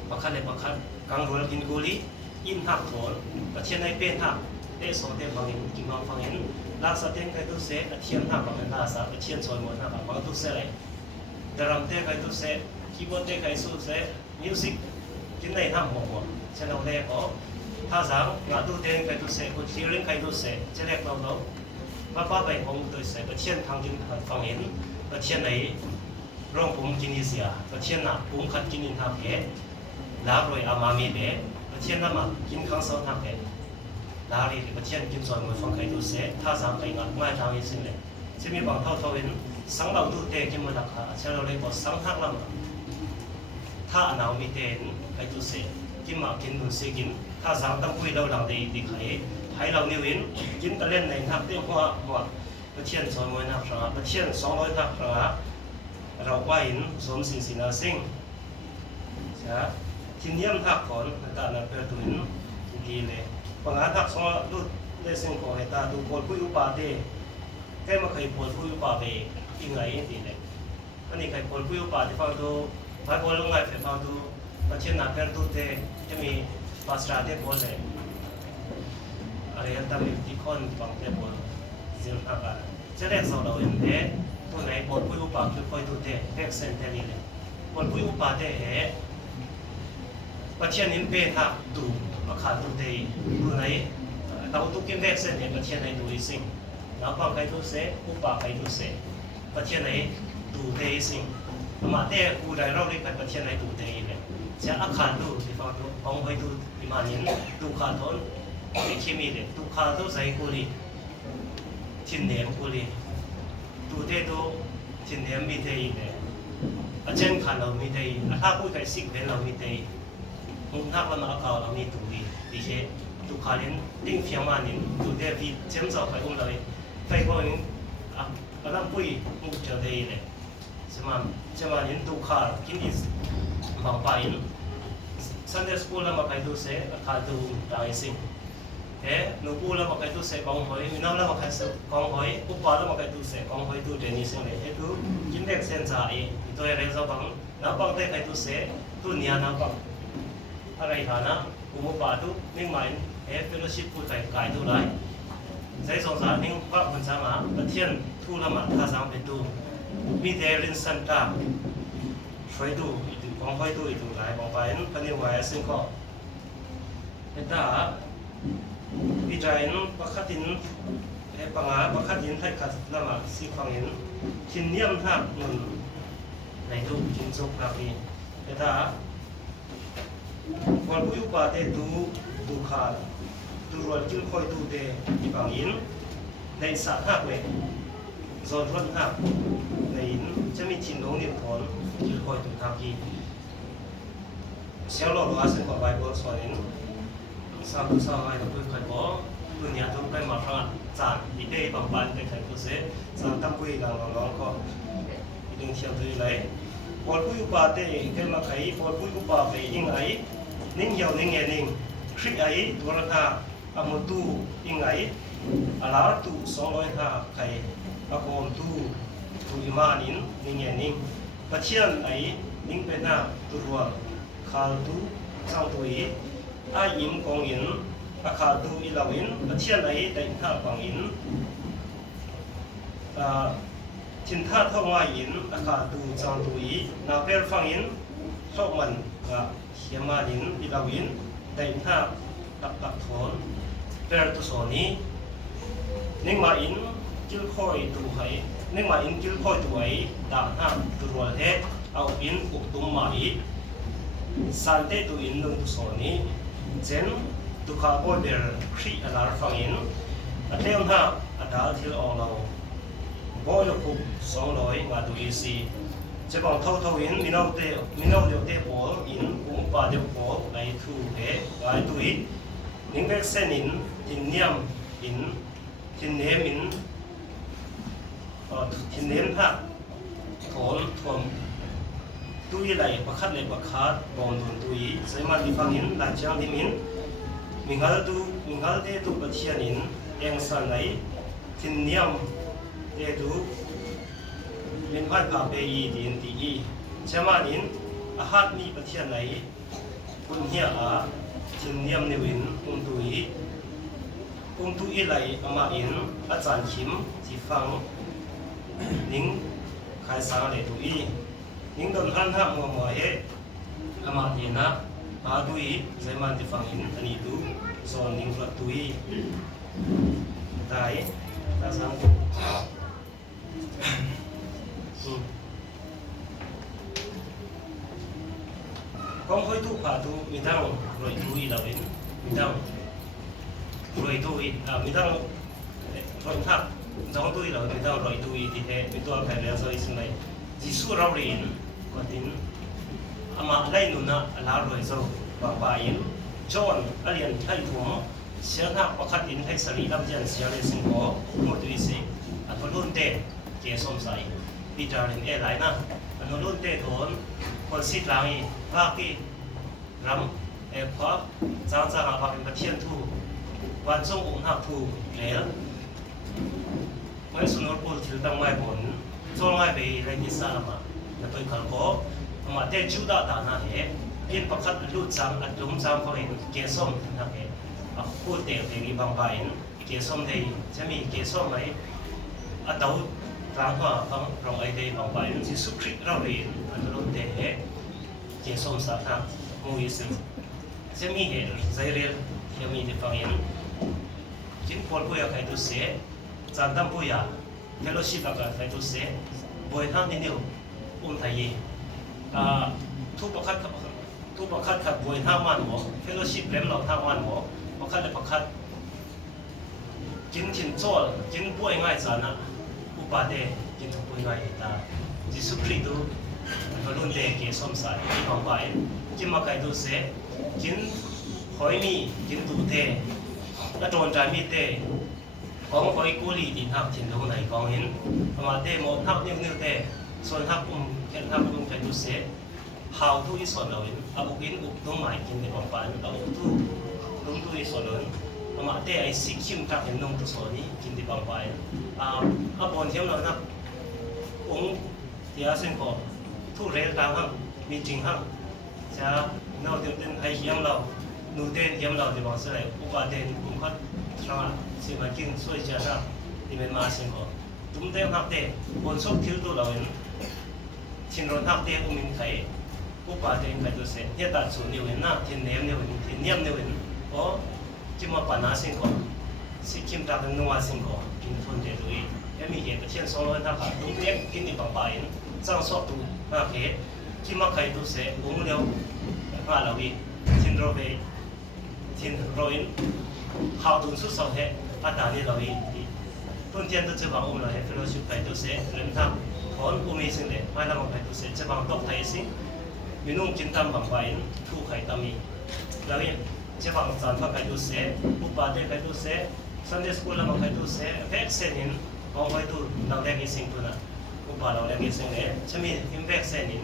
ประคัดเลยประคัดกังรัวกินกุลีอินหักโถนประเทศไหนเป็นหักได้สองเต็มฟังอินกินบางฟังอินลากสเต็มใครตุเสเทียมหักบางลาสเทียมซอยหมดหักบางตุเสเลยดรัมเตะใครตุเสคีย์บอร์ดเตะใครสู้เสมิวสิกกินในห้ามหัวเช่นเราเล่ก็ ถ้าสังงาดูเต็งไปตุเสกุศิริงใครตุเสจะเรียกเราว่าป้าไปของตัวเสประเทศทางจินฟังเห็นประเทศไหนร่องปุ่มกินิเซียประเทศน่ะปุ่มขัดกินอินทางเพลาบรอยอามามีเดประเทศน่ะมากินข้างเสาทางเพลาลีประเทศกินส่วนมือฟังใครตุเสถ้าสังไปงานง่ายทางอีสิ่งเลยจะมีบางเท่าเห็นสังเราดูเตกินมาดักหาเชื่อเราเลยบอกสังทักลำถ้าหนาวมีเตนใครตุเสกินมากินนุ่นเสกินถ้าสังต้องคุยเราหลังได้ดีใครให้เราเนี่ยวินกินตะเล่นในทักเตี้ยหัวประเทศสองร้อยนักสังประเทศ200นักสังเราว่าเห็นสมสิ่งสินาสิ่งใช่ทีนี้มันทักก่อนแต่นั่นเป็นตัวนี้ดีเลยบางงานทักสองรูดได้สิ่งของให้ตาดูปวดผู้ยุบาเต้แค่มาเคยปวดผู้ยุบาไปยังไงดีเลยอันนี้เคยปวดผู้ยุบาที่ฟังดูไปปวดลงไงไปฟังดูประเทศนักเป็นตัวเต้จะมีภาษาเต้ปวดเลยอะไรอย่างต่างๆที่คนฟังเต้ปวดเสียงอาการจะเรียกสาวเราเห็นเต้ตัวไหนปวดผู้ยุบาคือคอยตัวเต้เรียกเซนเตอร์นี่เลยปวดผู้ยุบาเต้ประเทศนี้เป็นทักดูอาคารตัวเต้ตัวไหนเราต้องกินเรียกเซนเนี่ยประเทศไหนดูสิ่งน้ำฟังใครตัวเสอุปาใครตัวเสประเทศไหนดูเตยสิ่งมาเตะกูได้เราเรียกประเทศไหนดูเตยเนี่ยจะอาคารดูที่ฟังดูของใครดูที่มาเนี่ยดูขาดทนไม่เคมีเลยดูขาดตัวใส่กุลีทิ้งเดียมกุลีดูเตยดูทิ้งเดียมมีเตยเนี่ยอาจารย์ขันเรามีเตยถ้าพูดใครสิ่งเป็นเรามีเตยมุมนักวันอาคารเรามีตัวดีเช่ดูขาเลี้ยงดิ้งเฟียงมาเนี่ยดูเตยพี่เจ้าสาวไปอุ้มเลยไปก่อนกำลังคุยมุกเจอได้เลยใช่ไหมเห็นตัวขากินอีบางไปซันเดย์สกูลแล้วมาไปดูเสขาดูได้สิ่งหนูพูดแล้วมาไปดูเสกองหอยมีน้องแล้วมาไปกองหอยอุปกรณ์แล้วมาไปดูเสกองหอยดูเดนิสิ่งเลยดูกินเด็กเส้นใจตัวอะไรจะบังน้ำบังได้ไปดูเสตัวเนียน้ำบังอะไรฐานะอุปกรณ์ดูนิ่งหมายเฟลโลชิพพูดไปไกลดูไรใช้สองสารนิ่งว่ามันจะมาประเทศทุลมาท่าสังเป็นดูมีเดลินสันตาช่วยดูของค่อยดูอีกหลายของไปนั้นพันธุ์ไว้ซึ่งก็เป็นตาวิจัยนั้นประคัตินปังอาประคัตินให้ขัดละมาสิฟังเห็นชินเนียมท่าเงินในดูชินสุขนาทีเป็นตาวันผู้ยุบาเตดูขาดดูรวนจึงคอยดูเดที่บางอินในสาหักเลยโซนรถหักในอินจะมีชิ้นลงนิ้วโป้งจึงคอยดูทางกีเสียงหล่อๆซึ่งกับใบบนส่วนอินสามสาวไอ้ตัวใครบอกตัวเนี้ยต้องไปมาฟังจานอีเดย์บางบ้านไปใครตัวเสียจานตั้งคุยกันน้องๆก็ดึงเชียงตัวเลยพอผู้ยุบาเตเกิดมาใครพอผู้ยุบาไปยิ่งไอ้นิ่งยาวนิ่งเงี้ยนิ่งคลิกไอ้ตัวละท่าอามุตูยิ่งไอ้อาลาตู200ท่าใครอาโกมตูอิมานินนิ่งเงี้ยนิ่งปัจเจียนไอ้นิ่งเป็นหน้าตัวคาตูเจ้าตัวอีอายิมกองอินอาคาตูอิลาวินปัจเจียนไอ้แต่ท่าบางอินทินท่าท่องว่าอินอาคาตูเจ้าตัวอีนาเปลฟังอินชอบมันเขียมาอินอิลาวินแต่ท่าตักถอนเป็นตัวส่วนนี้นิ่งมาอินกิลคอยตัวให้นิ่งมาอินกิลคอยตัวไอ้ด่างห้ามตัวเทเอาอินอุกตุ่มมาอีสันเตตัวอินลงตัวส่วนนี้เจนตัวข้าบอยเบลครีอาลาฟังอินอันเดียวห้าอันดาที่เราเราบอยลูกปุ๊บ200งาตัวอีซีจะบอกเท่าอินมีน้องเดียวเตะบอลอินกุมปาเดียวบอลไอ้ทูไอ้ตัวอีนิ่งเวกเซนินทินเนียมอินทินเนมินทินเนมท่าถอนทวมตุยไหลประคัดเลยประคัดบอลโดนตุยใส่มาที่ฟังอินหลังจากที่มิงฮัลเตตุปัจเจียนินเองสันไหนทินเนียมเตตุมินพัดพาเปยีดินตีใช่มานินอาหารมีปัจเจียนไหนคุณเฮียทินเนียมในวินตุยไหลอามาอินอาจารย์ขิมที่ฟังนิ่งขายสาเลยตุยนิ่งโดนหันหักมัวอามาดีนะอาตุยใจมันที่ฟังอินอันนี้ดู งละตุยตายตาสังกองค่อยทุกผาทุมีทั้งรอยตุยเราเองมีทั้งรอยตุยมีทั้งรอยทักจังตุยเรามีทั้งรอยตุยที่แท้มีตัวแผ่นแล้วสวยสุดเลยจิสุเราเรียนก็ทิ้งอามาไล่หนุนลารวยโซ่บางใบจอนเรียนไทยถั่วเสียหน้าประคัดอินเทคสรีลำเจียนเสียเลยสิงห์หมดวิสิอันรุ่นเตะเกี่ยสมใสปีจารินหลายนะอันรุ่นเตะโถนคนสิทธิ์หลังว่ากีรำเพราะจางอาภาเป็นประเทศทูวันทรงองค์หักทูแล้วไม่สุนทรภูถือตั้งไม้ผลช่วงไม้ไปเรียนนิสามาแล้วไปขับก็มาเตะจุดานาเหเห็นประคัดลุดจางอัดลุมจางเขาเห็นเกี่ยส้มนะเหพูดเตะเตะบางใบเกี่ยส้มได้จะมีเกี่ยส้มไหมอัดดาวกลางหัวฟังรองไอเดียบางใบที่สุขริเราเรียนอันรุ่นเตะเกี่ยส้มสักนะมูยสิจะมีเหตุใจเรียนจะมีที่ฟังเห็นจินปนปุยใครตัวเสียจันทร์ปุยเทโลชิบกับใครตัวเสียบอยทางนิดเดียวไทยทุกประคัดขับบวยทางวันหมอเฟลโลชิพเล่มเราทางวันหมอประคัดและประคัดกินถิ่นโซ่กินป่วยง่ายจานะอุปาเดกินทุกป่วยง่ายตาจิสุคริตุรุ่นเด็กเกี่ยสมสายที่ของไปกินมาไก่ดูเสกินหอยมีกินตูเตะและโจรใจมีเตะของหอยกุลีดินหักถิ่นตรงไหนกองเห็นประมาเตะหมดหักนิ้วเตะส่วนหักเห็นหักไก่ดูเสhow to is on lain abu in up to mai kin de pampan abu tu lum tu is on ama te ai sikkim ta hen nong tu so ni kin de pampan a bon hiam lo na ong tia sen ko tu re ta hang mi jing hang cha no de den ai hiam lo nu den hiam lo de bang se lai upa den kum khat tra si ma kin soi cha na di men ma sen ko tum de hak te bon sok thil tu lo en chin ron hak te umin khaiอุปาเดนใครตัวเสียเนี่ยตัดสูนอยู่เห็นหน้าทิ้งเนียมอยู่เห็นทิ้งเนียมอยู่เห็นโอ้จิมาปานาสิงก่อนสิคิมตาเป็นนัวสิงก่อนกินทนเดือดด้วยยังมีเหตุเช่นสองร้อยท่าขาดตุ้งเลี้ยงกินอีกบางใบจ้างสอบดูมากเหตุจิมาใครตัวเสียอุ้งเลี้ยวมาเราอีทิ้งโรเบทิ้งโรอินข่าวดุนสุดสองเหตุอาตานี่เราอีต้นเทียนตัวจะบางอุ้มเราเหตุเราชุดใครตัวเสียเริ่มทำถอนอุ้มมีสิ่งเดียวไม่ละมันใครตัวเสียจะบางตกไทยสิ่งมีนุ่งจินตามบางใบทูไข่ตามีแล้วยังเจ้าบางจานพักไข่ดูเสอุปาเดไข่ดูเสซันเดย์สกูลละบางไข่ดูเสเพกเซนินบางไข่ดูเราเรียกอีสิ่งตัวน่ะอุปาเราเรียกอีสิ่งเนี่ยจะมีอิมเพกเซนิน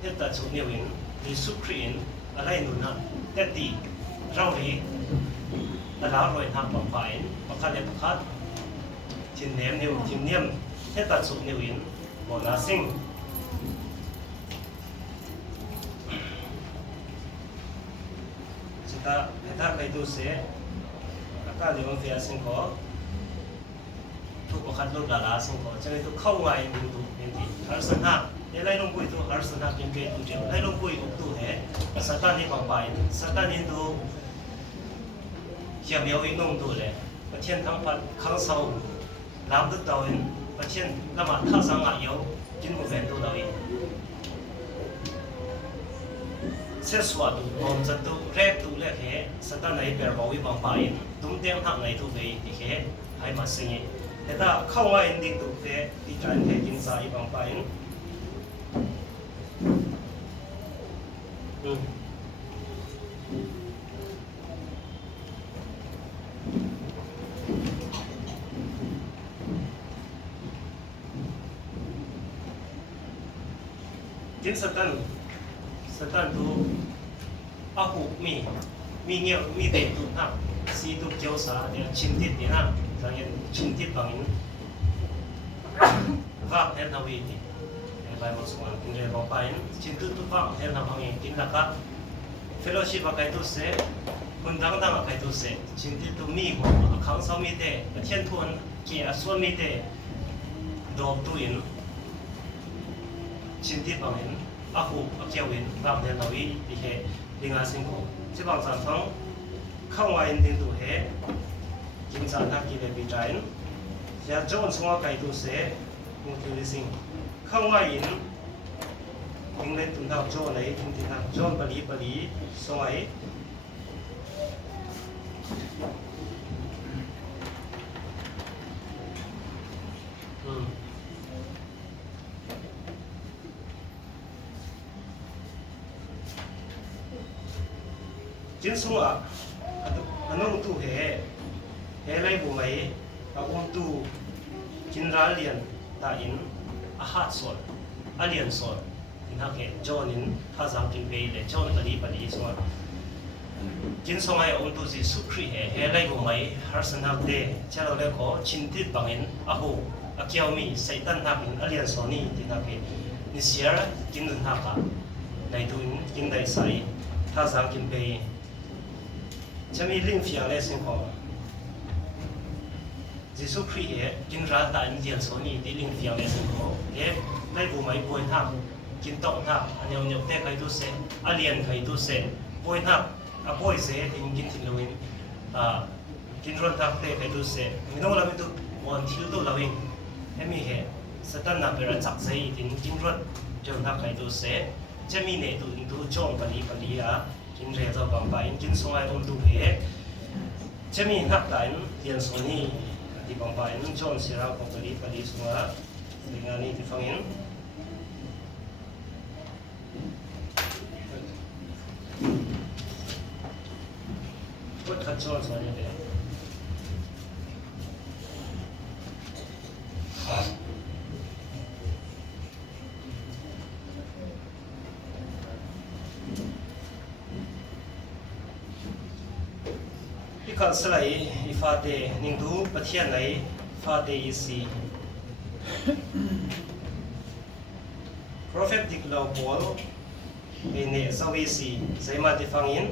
เด็ดตัดสุดเนียวินหรือสุครีนอะไรนู่นน่ะเด็ดดีเราเรียกแต่เราโรยทางบางใบบางคันเด็ดคัดทินเนียมนิวทินเนียมเด็ดตัดสุดเนียวินบอกน่าสิ่งถ้าใครดูเสียก็เดี๋ยวมันเสียสิ่งของทุกประคัดรูปดาราสิ่งของจะได้ทุกเข้าไว้ดูดูเป็นที่ฮาร์สันฮักยังไล่ลงปุยตัวฮาร์สันฮักยังเกิดตัวเดียวไล่ลงปุยอุบตัวเหตุสัตว์นี้บางใบสัตว์นี้ดูเขียบเยาอีกน้องตัวเลยประเทศทั้งพันข้างเสาลำตึกเตาเองประเทศละหมาดข้าสังอาเยากินหมูแฝงตัวเตาเองเชื่อสวดผมจะดูแรกดูแรกเหตุสัตว์ไหนเป็นบ่อยบางไปตุ้มเตี้ยงทางไหนทุกทีที่เหตุให้มาสิ่งนี้แต่ถ้าเข้าไว้ดิดูเหตุที่การเหตุกินสายบางไปกินสัตว์สถานดูอาหูมีเงี้ยมีเด็กตุ่นฮะสีตุ่นเจ้าสาเดี๋ยวชิมติดเนี่ยนะทางยังชิมติดบางอย่างว่าแทนทวีนี่ไปบางส่วนกินเรื่องบางไปชิมติดตุ่นว่าแทนทำบางอย่างกินแล้วก็เฟลโลชิพอะไรตัวเสคนดังอะไรตัวเสชิมติดตุ่นมีหัวข้างเสามีเตะเทียนทวนเกี่ยส่วนมีเตะดอกตุ่นชิมติดบางอย่างอาหูอาเกี่ยววินบางเดือนเราอีที่เหตุดิงาสิงห์ที่บางสามทั้ง เข้ามาอินดินตัวเหกินสารทักกิเลสวิจัยจะโจนสงไก่ตัวเสมุทิลิสิงเข้ามาอินยิงเล่นตุนทักโจนไหนยิงตุนทักโจนปลีสมัยจินสงอ่ะอันนู้นตู้เหไรบุไหมอาอุ้มตู้จินร้านเรียนตาอินอาหารสดอาเรียนสดทินฮักเกจอนินท่าสังกินไปเลยจอนปลีสงจินสงไออุ้มตู้จีสุครีเหไรบุไหมฮาร์สันฮักเดเจ้าเล็กก็ชินติดบังอินอาหูอาเกียวมีไซตันฮักอินอาเรียนสดนี่ทินฮักเกนิเซียร์กินดุนฮักะในตุนกินได้ใส่ท่าสังกินไปจะมีลิงฟิางเลสิงของยิสุครีเหกินร้านตาอินเดียนโซนี่ที่ลิงฟิางเลสิงของได้บุไหมป่วยทักกินต้องทักอันยองเตะใครตุเสอเลียนใครตุเสป่วยทักป่วยเสทิ้งกินทิ้งลวินกินร้อนทักเตะใครตุเสไม่ต้องเราไม่ต้องวันที่ตัวเราเองให้มีเหตุสตันนับเป็นจักรใจทิ้งกินร้อนจนทักใครตุเสจะมีเนตุจ้องปลีกินเรือตัวบางไปกินสงไออุ้มดูเหจะมีนักแต่งเรียนส่วนนี้ที่บางไปนั่งจอนเสียเราของปลีสงไอในงานนี้ที่ฟังเห็นก็ขัดจอนส่วนนี้เลยขัดสลายอิฟาเตนิงดูปะเทียนไหนฟาเตอิซีprophetic law ball เนสวีซีใจมาที่ฟังอิน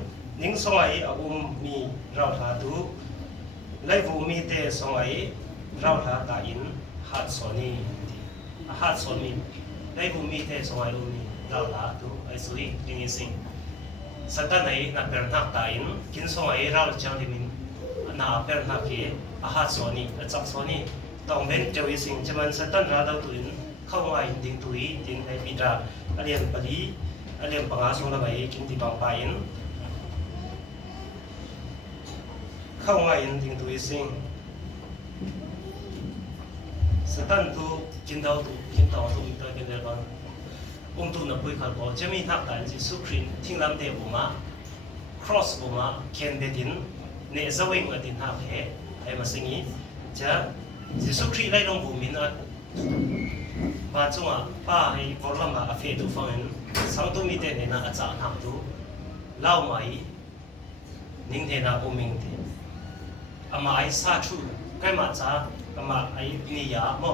นิงสมัยอามีเราหาดูไลฟ์มีเตสมัยเราหาตาอินฮัดโซนีฮัดโซนีไลฟ์มีเตสมัยมีเราหาดูไอซุยยิงสิงสัตว์ไหนนับเป็นนักตาอินกินสมัยเราจังดิมินน่าเป็นนักเกอาหารโซนีจักโซนีต้องเป็นเจ้าวิสิงจะมันสัตว์เราดาวตุนเข้ามาอินดิ้งตุยดิ้งในปีดาเรียนปลีเรียนปังอาสงระบายกินที่บางไปอินเข้ามาอินดิ้งตุยสิงสัตว์ตุกินดาวตุกินดาวตุอีกตัวเป็นเรื่องตุนับปุยขัดบ่จะมีทักษะที่สุขรินทิ้งลำเดียบุมา cross บุมาเคนเบดินเนซาวิงอดินหักไอ้มาสิ่งนี้จะที่สุขรินไล่ลงบุมินบางจังหวะป้าให้บอลมาอเฟตุฟังสังตุมีเตนน่าอาจารย์หักตุเล่าไหมนิ่งเทน่าอุมิงเทอามาไอซาชูใกล้มาจ้าอามาไอนิยามอ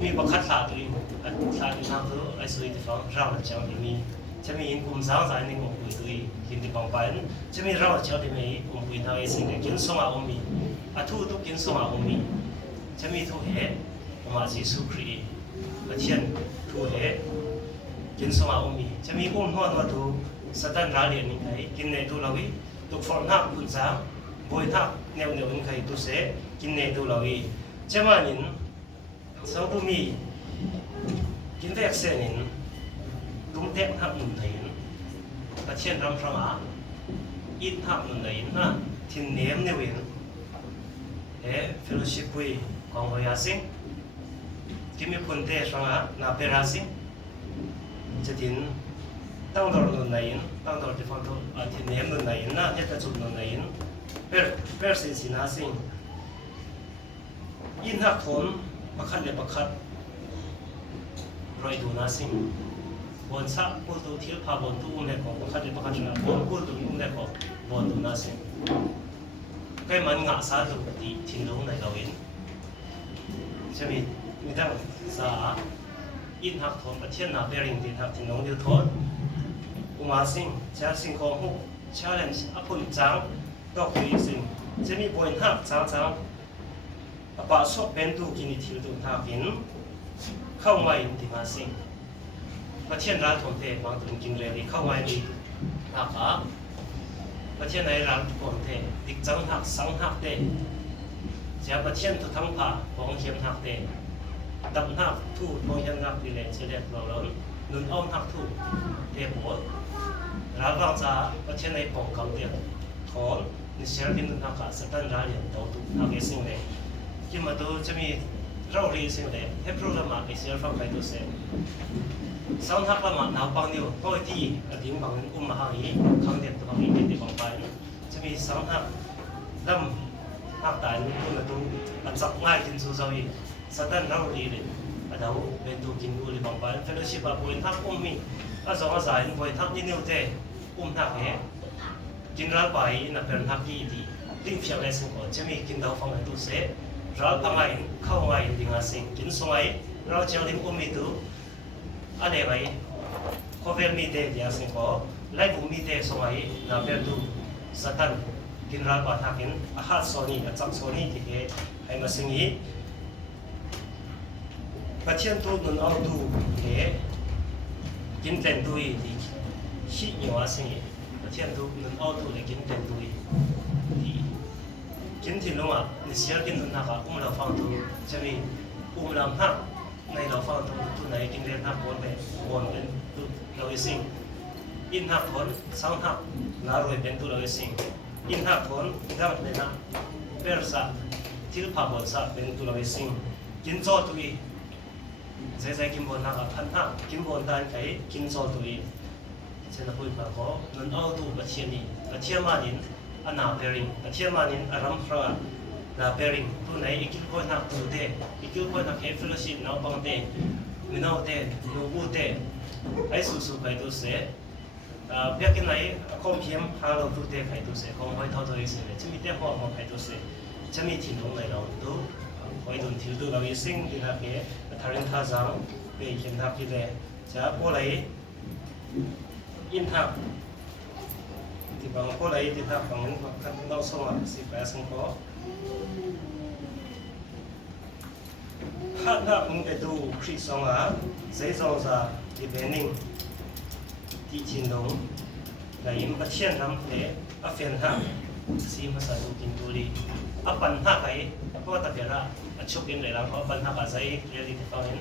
มีประคัตลาตุยลาตุยน้ำตัวไอสุยที่ฟังเราเจ้าที่มีจะมีอินกุมสาวใจในกลุ่มคุยตุยกินที่บางไปจะมีเราเจ้าที่มีกลุ่มคุยทางไอสิ่งกินสมาอมีอาทุตุกินสมาอมีจะมีทุเหมาจิสุครีอาเทียนทุเหกินสมาอมีจะมีหัวทุสตันราเรียนนี่ใครกินในตัวเราวิตุกฟอนหักกุญจ้าบอยหักแนวนี่ใครตุเสกินในตัวเราวิจะมานินสังตุมีกินแรกเส้นนินตุ้มเตะหักหนุนไหนกระเทียนรำพระมาอินหักหนุนไหนนะทิ้งเนียมเนี่ยเวนเฟลชิปวีของวิยาสิงที่มีคนเตะสงะนาเปราสิงจะทิ้งตั้งดอลหนุนไหนตั้งดอลที่ฟังตัวทิ้งเนียมหนุนไหนนะเนี่ยจะจุดหนุนไหนเปร์สินาสิงอินหักทนประคัดเลยประคัดรอยดูน่าสิงบนสักพูดตัวที่พาบนตู้อุ้มเล็กของประคัดเลยประคัดนะบนพูดตัวอุ้มเล็กของบนดูน่าสิงใกล้มันงาซาดูที่ทิ้งลงในเราเองใช่ไหมมีตั้งสาอินหักทนประเทศนาเบริงตินหักทิ้งลงเดียวทนอุมาสิงเจ้าสิงของหู challenge อภุนจังดอกคุยสิงจะมีบนหักจังป่าชอบเป็นตูกินที่ตูทากินเข้ามาอินที่มาสิงประเทศรัฐของเทพบางตุนกินเรลีเข้ามาดีนะคะ ประเทศไหนร้านทุกคนเทดิกจังหักสังหักเตเสียประเทศทุกทั้งผ่าของเขียมหักเตดับหักทูตของเขียมหักดีเลยเฉลี่ยเราล้นนุนอ้อมหักทูตเทปวดร้านบางจากประเทศไหนปองกำเดียถอนนิเชลกินนุนหักสตันร้านเรียนตัวตุหักเอซิงเลยที่มาดูจะมีเราเรียนสิ่งเลยให้โปรแกรมเอเชียฟังไปดูเสร็จสังหักละมาหนาวปังนิวก็ที่ดิ้งบางอุ้มมาหาอีข้างเดียดตัวบางอีที่บางไปจะมีสังหักดำหักตายนู่นตัวอันสักง่ายกินซูซาวีสตันเราเรียนเลยเราเป็นตัวกินกูเลยบางไปเฟลชิปป่วยทักอุ้มมีอาสองอาศัยป่วยทักนิวเตอุ้มทักเหกินร้านไปนับเป็นทักที่ดีดิ้งเฟียร์เลสก่อนจะมีกินดาวฟังให้ดูเสร็จเราทำไงเข้าไงดิ้งอาศัยกินสมัยเราเจ้าดิ้งอุ้มมีตัวอะไรไว้ข้อเวลมีเตะยาสิงคโปร์ไล่บุมีเตะสมัยนับเป็นตัวสตันกินร้านปาทักินอาหารโซนีจักโซนีที่ให้มาสิงห์ประเทศตัวนุนเอาตัวเนี่ยกินเต็มตัวที่ขี้เหนียวสิงห์ประเทศตัวนุนเอาตัวเลยกินเต็มตัวที่กินที่ลงอ่ะนี่เสียกินนุนนักอ่ะเราฟังตัวจะมีเราหักในเราฟังตัวไหนกินเรียนหักวนเป็นตัวเราสิงอินหักคนสังหักลารวยเป็นตัวเราสิงอินหักคนดังเลยนะเปอร์สักทิลพาบอลสักเป็นตัวเราสิงกินโซตุยใจกินบอลนักพันหักกินบอลได้ใครกินโซตุยเช่นพูดมาก็นั่นเอาตัวประเทศนี้ประเทศมานินอันนาเปริงประเทศมานินอารมณ์พระนาเปริงตัวไหนอีกคนนักตัวเตะอีกคนนักเฮฟลชินน้องบังเตะมินเอาเตะนูบูเตะไอ้สู้ๆไปตัวเสียเบียกินไหนคอมพิมพ์หาเราตัวเตะไปตัวเสียคงไว้เท่าตัวเสียจะมีเตะหัวมาไปตัวเสียจะมีถิ่นตรงไหนเราดูไว้โดนถิ่นตัวเราเสิ่งที่นักเอ๋ทารินท่าจังไปเห็นนักที่เลยจะพวกไหนอินทักที่บางพวกไหนที่ทักบางนั้นขั้นเราส่งสิบแปดสังเคราะห์ถ้ามึงไปดูคลิปส่งใช้ส่งจะที่เป็นนิ่งที่ชินดงแต่ยิ่งประเทศทำเลยอาเฟียนห้าซีมาใส่ดูกินดูดีอาปัญหาไปเพราะว่าตะเกียระชุบกินเลยแล้วเพราะปัญหาไปใช้เรื่องที่เขาเห็น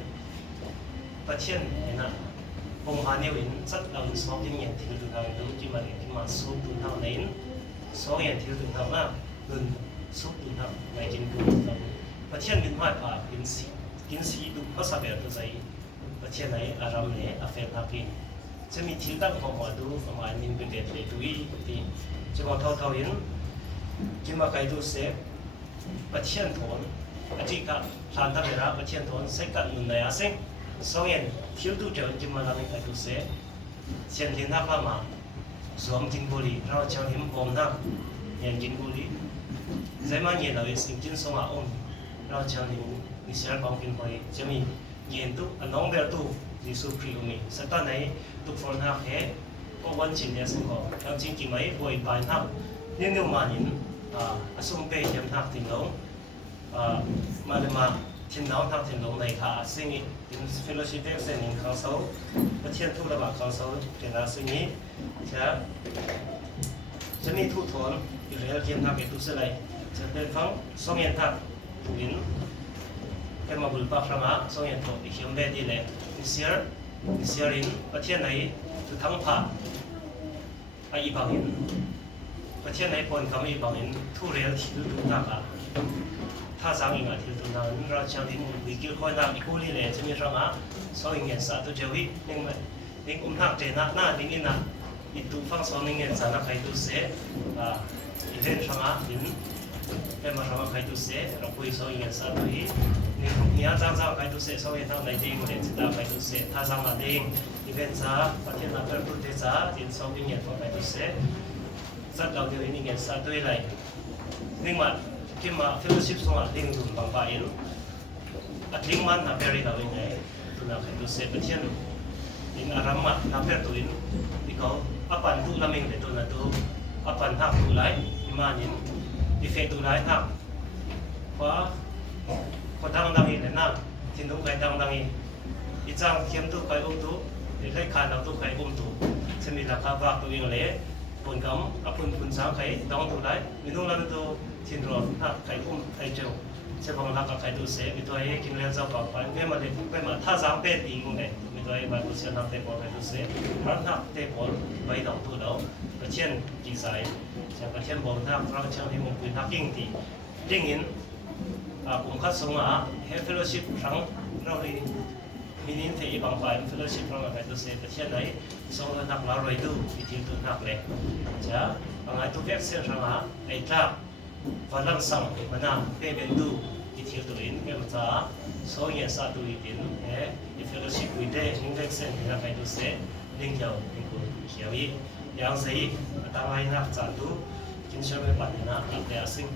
ประเทศเห็นนะผมหาเนี่ยเห็นสักเราสองที่เนี่ยที่ดูทางดูที่มาสู้ดูทางไหนสองอย่างที่ดูทางน่ะเงินสู้ดูทางไหนกินดูทางประเทศกินไม่ผ่ากินสีดูภาษาแบบตัวใจประเทศไหนอารมณ์เนี่ยอาเฟียนทักกินจะมีที่ตั้งของหมอดูประมาณมินเป็นเด็ดเลยตัวที่จะมาเท่าเห็นกินมาไกลดูเซฟประเทศถอนอาทิตย์ก็ทานทับเวลาประเทศถอนเซ็กันนุนในอาเซงสองอย่างที่ดูเจอกินมาแล้วไม่ไกลดูเซฟเช่นที่นักละมาสวมกินบุหรี่เราเจ้าหิมผมนักเห็นกินบุหรี่ใจมันเย็นเราสิ่งกินสมาองเราเจ้าหิมมิเชลบางกินไปจะมีเย็นตุน้องเบลตุยิสุพรีอุมีสตาไหนตุกฟอนหักเหก็วันจริงเนี่ยสิ่งของแล้วจริงๆไหมป่วยปลายหักเนี่ยมานินสุ่มเปย์ยังหักถิ่นลงมาเลยมาถิ่นน้องหักถิ่นลงในขาสิ่งนี้เป็นฟิโลชิเฟเซนิงเขาเสาประเทศทุกระบาดเขาเสาเป็นอะไรสิ่งนี้จะมีทุกทนอยู่แล้วเทียมหักเป็นทุกสิ่งเลยจะเป็นฟังสองยันหักถูกยินเป็นมาบุลปะพระมาสองยันตัวอีกอย่างแบบนี้เลยนิเซียรินประเทศไหนทุกทั้งผ่าไอ้บางอินประเทศไหนปนกับไอ้บางอินทุเรียนที่ดูนักถ้าสังอิงที่ดูนักเราจะดิ้งวิกิคอยนักอีกคู่นี้เลยจะมีสมาสองเงินสาธุเจวินิ่งนักเจนักหน้าดิ้งอินะอีตุฟังสองเงินสานักใครดูเสียอีเดนสมาดิ้งเป็นมาสมาใครดูเสียเราคุยสองเงินสาธุอีนี่อาจารย์ใครดูเสียสองเงินทางไหนดิ้งเลยจิตตาใครดูเสียถ้าสังมาดิ้งอีเวนต์ซาประเทศนักประเทศซาดิ้งสองเงินของใครดูเสียสัตว์เราเดียวนี่เงินสาธุอะไรนิ่งมาที่มาเฟลชิพส่งดิ้งดูบางฝ่ายดิ้งมันนับเปรียบเราอย่างไรตัวนักดูเสียประเทศดิ้งอารมณ์นับเปรียบตัวนี้ที่เขาอัปปันตุลามิงเลยตัวนั้นตัวอัปปันทักตุไลอิมานินดิเฟตุไลทักเพราะคนดังอีเลยนะที่นู้นใครดังอีอีจ้างเขียมตุใครอุ้มตุเด็กใครขาดเราตุใครอุ้มตุจะมีราคาวักตัวเองเลย ปุ่นกำกับปุ่นสาวไข่ดองตัวได้มีนุ่งลำตัวทิ้งรอหักไข่อุ้มไข่เจียวเชื่อฟังรักกับไข่ตัวเสียมีตัวเองกินเลี้ยงเจ้าก่อนไปเมื่อมาเด็กเมื่อมาท่าสามเป็ดอีกคนเนี่ยมีตัวเองมาดูเสียนักเตะบอลไข่ตัวเสียรักนักเตะบอลใบดองตัวเรากระเชียนกี่สายจะกระเชียนบอลนักรักเชียงที่มุมปืนนักยิ่งตียิ่งอินผมคัดส่งมาเฮฟเฟลชิพครั้งเราเลยมินิเทบางฝ่ายเฟลชิพครั้งอะไรตัวเสียกระเชียนไหนส่งแล้วนักเราเลยดูวิธีตัวนักเลยจะบางไอ้ตัวเว็บเสียครั้งไอ้ทักวันลังสั่งมันน่ะเป็นดูวิธีตัวอินเป็นจ้าส่งเงินสาธุอินเฟลชิพวิธีนิ่งเว็บเสียนักไอ้ตัวเสียนิ่งเกี่ยวนิ่งกูเขียวอีอย่างเสียตั้งไว้นักจัดดูกินเชื่อไม่ปัดนะนักเดียสิ่ง